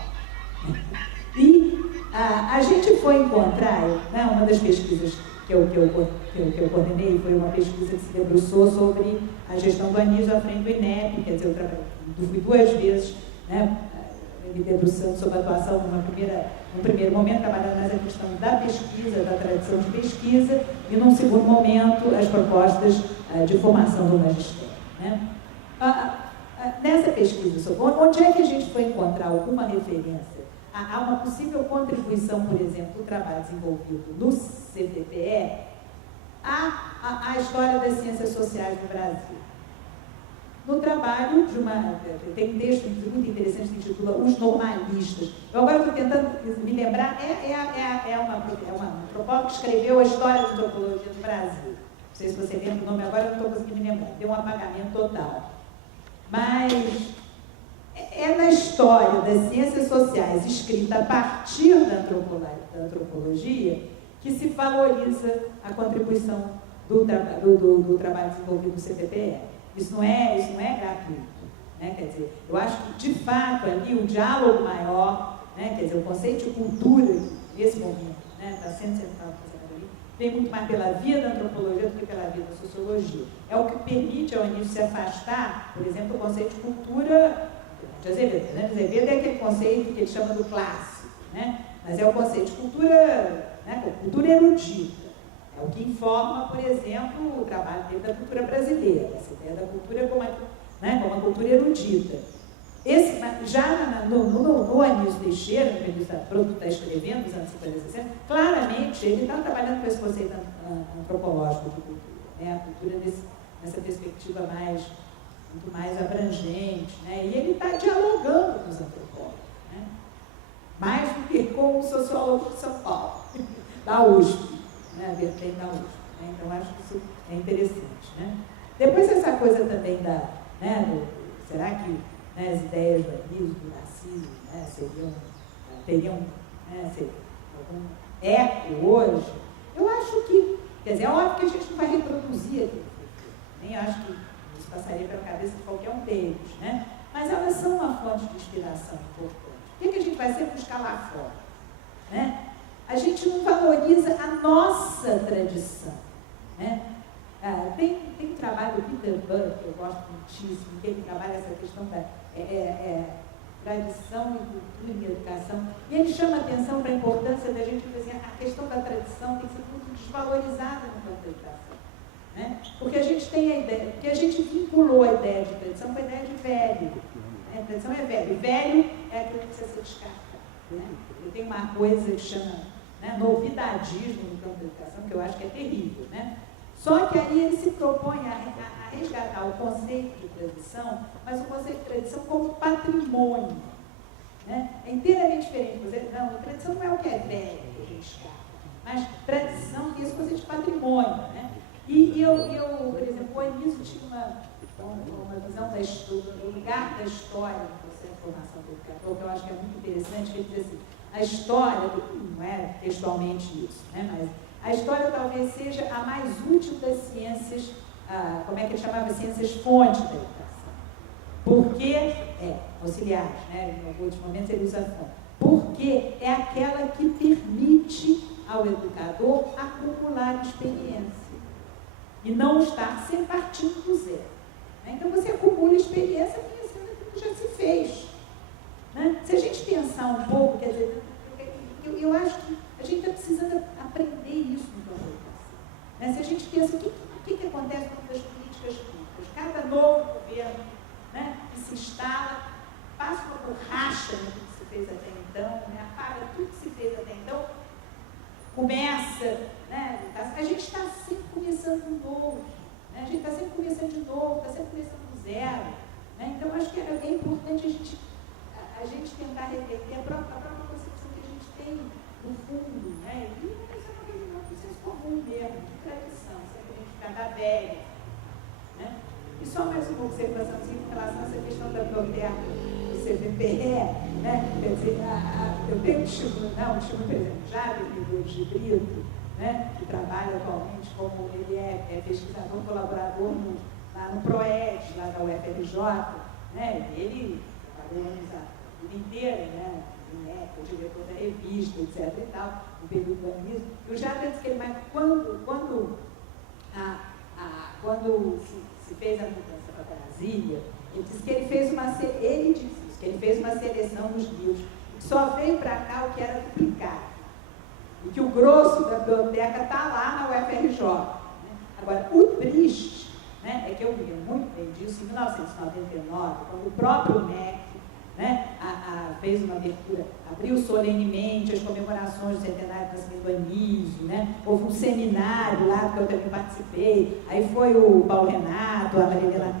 E a gente foi encontrar, né, uma das pesquisas que eu coordenei foi uma pesquisa que se debruçou sobre a gestão do Anísio à frente do INEP, quer dizer, eu fui 2 vezes, né, me debruçando sobre a atuação num primeiro momento, trabalhando mais a questão da pesquisa, da tradição de pesquisa, e num segundo momento, as propostas de formação do magistério. Né? Nessa pesquisa, onde é que a gente foi encontrar alguma referência? Há uma possível contribuição, por exemplo, do trabalho desenvolvido no CPPE à história das ciências sociais no Brasil. No trabalho tem um texto muito interessante que se intitula Os Normalistas. Eu agora estou tentando me lembrar, é uma antropóloga que escreveu a história da antropologia do Brasil. Não sei se você lembra o nome agora, não estou conseguindo me lembrar. Deu um apagamento total. Mas é na história das ciências sociais, escrita a partir da antropologia, que se valoriza a contribuição do trabalho desenvolvido no CPPE. Isso não é gratuito. Né? Quer dizer, eu acho que, de fato, ali o diálogo maior, né? Quer dizer, o conceito de cultura, nesse momento, né? Está sendo central ali, vem muito mais pela via da antropologia do que pela via da sociologia. É o que permite ao Anísio se afastar, por exemplo, do conceito de cultura de Azevedo. Né? Azevedo é aquele conceito que ele chama do clássico, né? Mas é o conceito de cultura, né? Cultura erudita. É o que informa, por exemplo, o trabalho dele da cultura brasileira, essa ideia da cultura como uma cultura erudita. No Anísio Teixeira, no período está escrevendo, nos anos 50 e 60, claramente ele está trabalhando com esse conceito antropológico de cultura. Né? A cultura nessa perspectiva muito mais abrangente. Né? E ele está dialogando com os antropólogos, né? Mais do que com o sociólogo de São Paulo, da USP. Né, a vertente da USP. Né? Então, acho que isso é interessante. Né? Depois, essa coisa também será que, né, as ideias do Anísio, do Narciso, né, teriam algum eco hoje? Eu acho que, quer dizer, é óbvio que a gente não vai reproduzir aquilo. Nem acho que isso passaria pela cabeça de qualquer um deles. Né? Mas elas são uma fonte de inspiração importante. O que a gente vai sempre buscar lá fora? Né? A gente não valoriza a nossa tradição. Né? Tem um trabalho do Peter Burke, que eu gosto muitíssimo, que ele trabalha essa questão da tradição e cultura e educação, e ele chama a atenção para a importância da gente dizer a questão da tradição tem que ser muito desvalorizada no campo da educação. Né? Porque a gente tem a ideia, porque a gente vinculou a ideia de tradição com a ideia de velho. Né? A tradição é velho, e velho é aquilo que precisa ser descartado. Né? E tem uma coisa que chama, né, novidadismo no campo da educação, que eu acho que é terrível. Né? Só que aí ele se propõe a resgatar o conceito de tradição, mas o conceito de tradição como patrimônio. Né? É inteiramente diferente. Você, não, a tradição não é o que é velho, que a gente escapa, mas tradição tem esse conceito de patrimônio. Né? E eu, por exemplo, o Anísio tinha uma visão do lugar da história no processo de formação do educador, que eu acho que é muito interessante, que ele diz assim, a história, não é textualmente isso, né? Mas a história talvez seja a mais útil das ciências, como é que ele chamava? Ciências fonte da educação. Porque, auxiliares, né? Em alguns momentos ele usa fonte. Porque é aquela que permite ao educador acumular experiência e não estar sempre partindo do zero. Né? Então você acumula experiência conhecendo aquilo que já se fez. Né? Se a gente pensar um pouco, quer dizer, eu acho que a gente está precisando aprender isso no campo da educação. Né? Se a gente pensa, o que acontece com as políticas públicas? Cada novo governo, né, que se instala, passa uma borracha no que se fez até então, né, apaga tudo que se fez até então, começa, né, a gente está sempre começando de novo, né, a gente está sempre começando de novo, está sempre começando do zero. Né? Então, acho que é importante a gente tentar reverter a própria concepção que a gente tem no fundo, né? E isso é uma coisa não precisa comum mesmo, de tradição, sempre a gente ficar da velha. Né? E só mais uma observação em relação a essa questão da biblioteca do CVPE, né? Quer dizer, eu tenho um tio, por exemplo, Jader de Brito, né? Que trabalha atualmente como ele é pesquisador, colaborador lá no PROED, lá da UFRJ, né? E ele trabalhou a vida inteira, né? O diretor da revista, etc. e tal, no período do anismo. Eu já disse que ele, mas quando se fez a mudança para Brasília, ele disse que ele fez uma seleção dos livros, que só veio para cá o que era duplicado, e que o grosso da biblioteca está lá na UFRJ. Né? Agora, o triste, né, é que eu vi muito bem disso em 1999, quando o próprio MEC, né, fez uma abertura, abriu solenemente as comemorações do centenário do nascimento do Anísio, né? Houve um seminário lá que eu também participei, aí foi o Paulo Renato, a Maria Helena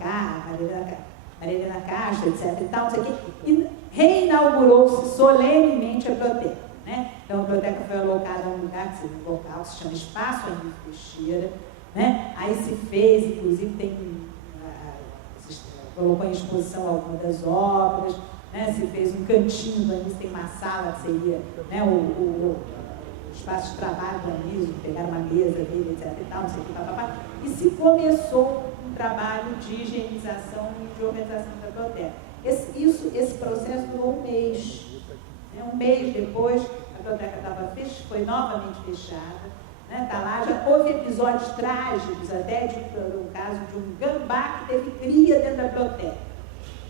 Castro, etc. e tal, não sei o quê, e reinaugurou-se solenemente a biblioteca. Né? Então a biblioteca foi alocada a um lugar, um local que se chama Espaço Anísio Teixeira, né? Aí se fez, inclusive colocou em exposição algumas das obras, né? Se fez um cantinho do Anísio, tem uma sala que seria, né, o espaço de trabalho do Anísio, pegar uma mesa dele, etc. e tal, não sei o que, papapá. E se começou um trabalho de higienização e de organização da biblioteca. Esse processo durou um mês. Né? Um mês depois, a biblioteca foi novamente fechada. Né? Tá lá, já houve episódios trágicos, até no caso de um gambá que teve cria dentro da biblioteca.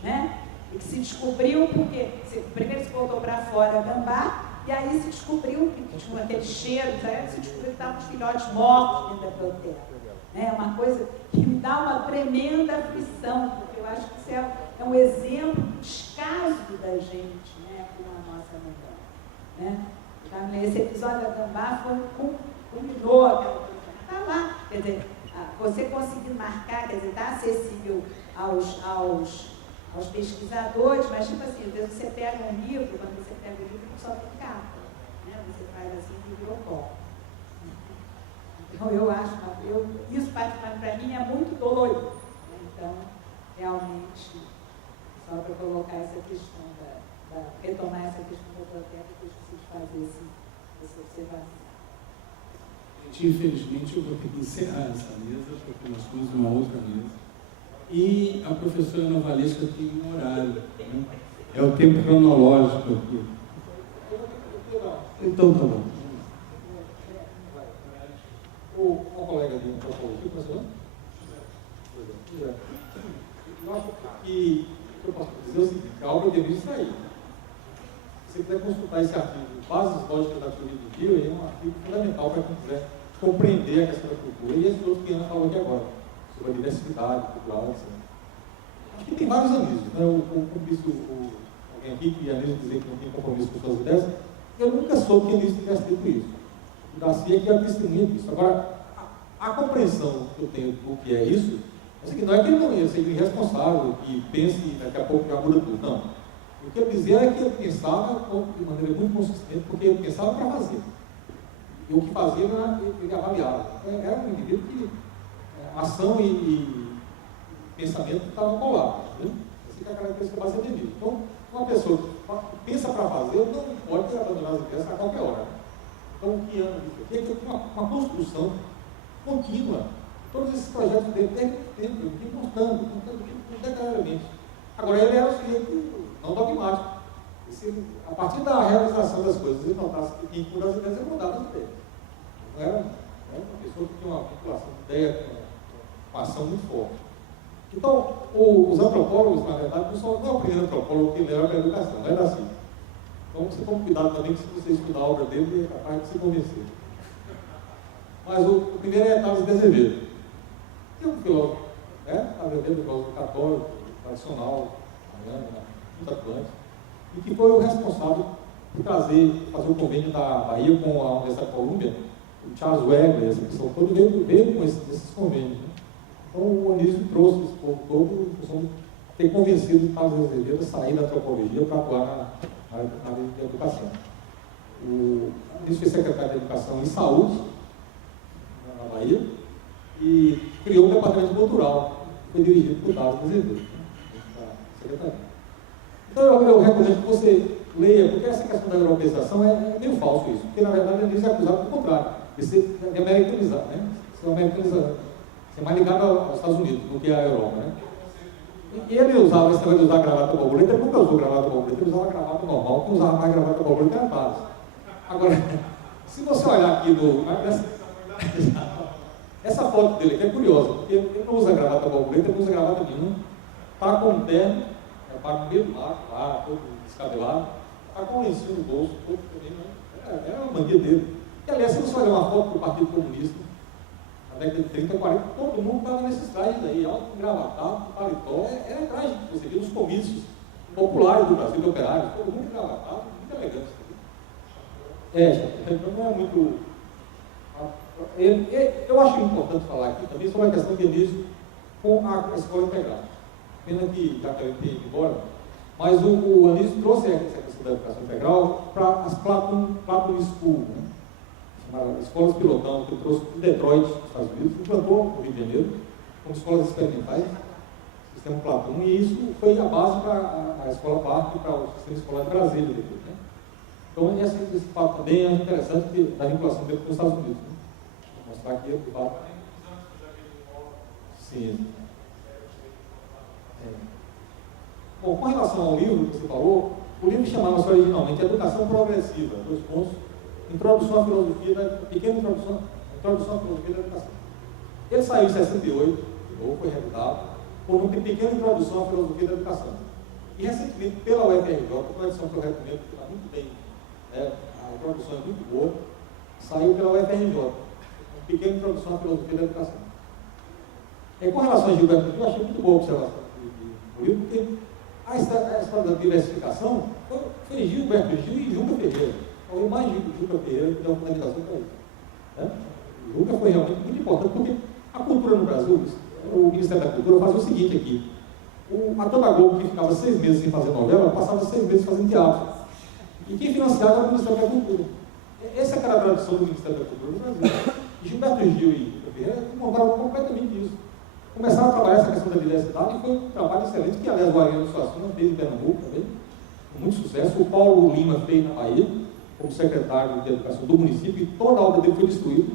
Né? E que se descobriu porque, primeiro se voltou para fora gambá, e aí se descobriu que tinha aquele cheiro, se descobriu que estavam os filhotes mortos dentro da biblioteca. É uma coisa que me dá uma tremenda aflição, porque eu acho que isso é um exemplo do descaso da gente, né, com a nossa memória. Né? Então, esse episódio da gambá culminou aquela coisa. Está lá, quer dizer, você conseguir marcar, quer dizer, está acessível aos pesquisadores, mas tipo assim, às vezes você pega um livro, quando você pega o livro, só tem capa, né? Você faz assim e virou pó. Então eu acho, isso para mim é muito dolorido. Então, realmente, só para colocar essa questão, retomar essa questão da biblioteca, que eu preciso fazer essa observação. Infelizmente, eu vou ter que encerrar essa mesa, porque nós temos uma outra mesa. E a professora Ana Valesca tem um horário, né? É o tempo cronológico aqui. Então, tá bom. Uma colega de antropologia, professor? Eu acho que eu posso dizer o seguinte, que a obra deve sair. Se você quiser consultar esse artigo, Bases Lógicas da Teoria do Rio, ele é um artigo fundamental para quem quiser compreender a questão da cultura. E esse outro que a Ana falou aqui agora, sobre a diversidade cultural, etc. Acho que tem vários anísios, né? Como disse alguém aqui, que Anísio dizer que não tem compromisso com suas ideias, eu nunca soube que Anísio tivesse dito isso. O Darcy é que é a testemunha disso. Agora, a compreensão que eu tenho do que é isso, é que não é que ele não ia ser irresponsável, que pense daqui a pouco já muda tudo, não. O que ele dizia é que ele pensava de maneira muito consistente, porque ele pensava para fazer. E o que fazia ele avaliava. Era um indivíduo que ação e pensamento estavam colados. Essa é a característica básica do indivíduo. Então, uma pessoa que pensa para fazer não pode abandonar as ideias a qualquer hora. Então, o que anda isso aqui é que uma construção contínua. Todos esses projetos dele desde tempo, mostrando detalhadamente. Agora, ele era um sujeito não dogmático. A partir da realização das coisas, ele notasse que em todas as ideias ele mudava as ideias. Não era uma pessoa que tinha uma vinculação de ideia com uma ação muito forte. Então, os antropólogos, na verdade, não é o primeiro antropólogo que leva para a educação, não era assim. Então, você toma cuidado também que se você estudar a obra dele, é capaz de se convencer. Mas o primeiro é Thales de Azevedo, que é um filósofo, Azevedo, filósofo católico, tradicional, muito atuante, e que foi o responsável por fazer o convênio da Bahia com a Universidade de Colômbia, o Charles Weber, essa pessoa toda veio com esses convênios. Então, o Anísio trouxe esse povo todo em função de ter convencido o Thales de Azevedo a sair da antropologia para atuar na área de educação. O Anísio foi secretário de Educação e Saúde na Bahia e criou o departamento cultural, que foi dirigido por Thales de Azevedo, secretário. Então, eu recomendo que você leia, porque essa questão da europeização é meio falso isso, porque na verdade o Anísio é acusado do contrário, de ser americanizado, né? Ser mais ligado aos Estados Unidos do que à Europa, né? E ele usava, esse negócio de usar gravata borboleta, ele nunca usou gravata borboleta, ele usava gravata normal, quem usava mais gravata borboleta era Thales. Agora, se você olhar aqui essa foto dele aqui é curiosa, porque ele não usa gravata borboleta, ele usa gravata nenhuma, está com um terno, para no meio do mato, lá, todo descabelado, está com um lencinho no bolso, todo também, né? Era uma mania dele. E aliás, se você olhar uma foto do Partido Comunista, na década de 30, 40, todo mundo estava nesses trajes aí, alto, engravatado, paletó, era traje que você via nos comícios populares do Brasil, de operários, todo mundo engravatado, muito elegante. Então não é muito... Eu acho importante falar aqui também sobre a questão de Anísio com a escola integral. Pena que já quero ter ido embora, mas o Anísio trouxe essa questão da educação integral para as Platon School, né? Escolas pilotão, que eu trouxe de Detroit, nos Estados Unidos, implantou no Rio de Janeiro, como escolas experimentais, sistema Platon, e isso foi a base para a escola Parque, para o sistema escolar de Brasília depois, né? Então, esse fato também é interessante da vinculação dele com os Estados Unidos, né? Vou mostrar aqui o fato. Sim. Bom, com relação ao livro que você falou, o livro chamava-se originalmente Educação Progressiva, Introdução à Filosofia, pequena introdução à Filosofia da Educação. Ele saiu em 68, ou foi reeditado, por uma pequena introdução à Filosofia da Educação. E recentemente, pela UFRJ, uma edição que eu recomendo, que está muito bem, a introdução é muito boa, saiu pela UFRJ, uma pequena introdução à Filosofia da Educação. Com relação a Gilberto Gil, eu achei muito boa a observação do livro, porque a história da diversificação foi Gilberto Gil e Juca Ferreira. Eu mais Juca Ferreira que deu uma fundamentação para isso. Né? Juca foi realmente muito importante, porque a cultura no Brasil, o Ministério da Cultura fazia o seguinte aqui. A Dona Globo, que ficava 6 meses sem fazer novela, passava 6 meses fazendo teatro. E quem financiava era o Ministério da Cultura. Essa era a tradição do Ministério da Cultura no Brasil. E Gilberto Gil e Juca Ferreira montaram completamente isso. Começaram a trabalhar essa questão da diversidade e foi um trabalho excelente, que aliás o Ariano Suassuna fez em Pernambuco também, com muito sucesso. O Paulo Lima fez na Bahia, como secretário de Educação do município, e toda a obra dele foi destruída.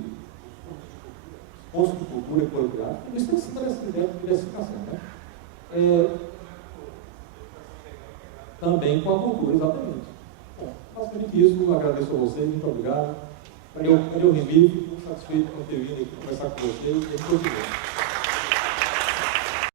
Pontos de cultura e coreográfica, isso tem sido essa ideia de diversificação, né? Também com a cultura, exatamente. Bom, basicamente isso, eu agradeço a vocês, muito obrigado. Cadê o Remi? Fico satisfeito por ter vindo aqui conversar com vocês e a gente continua.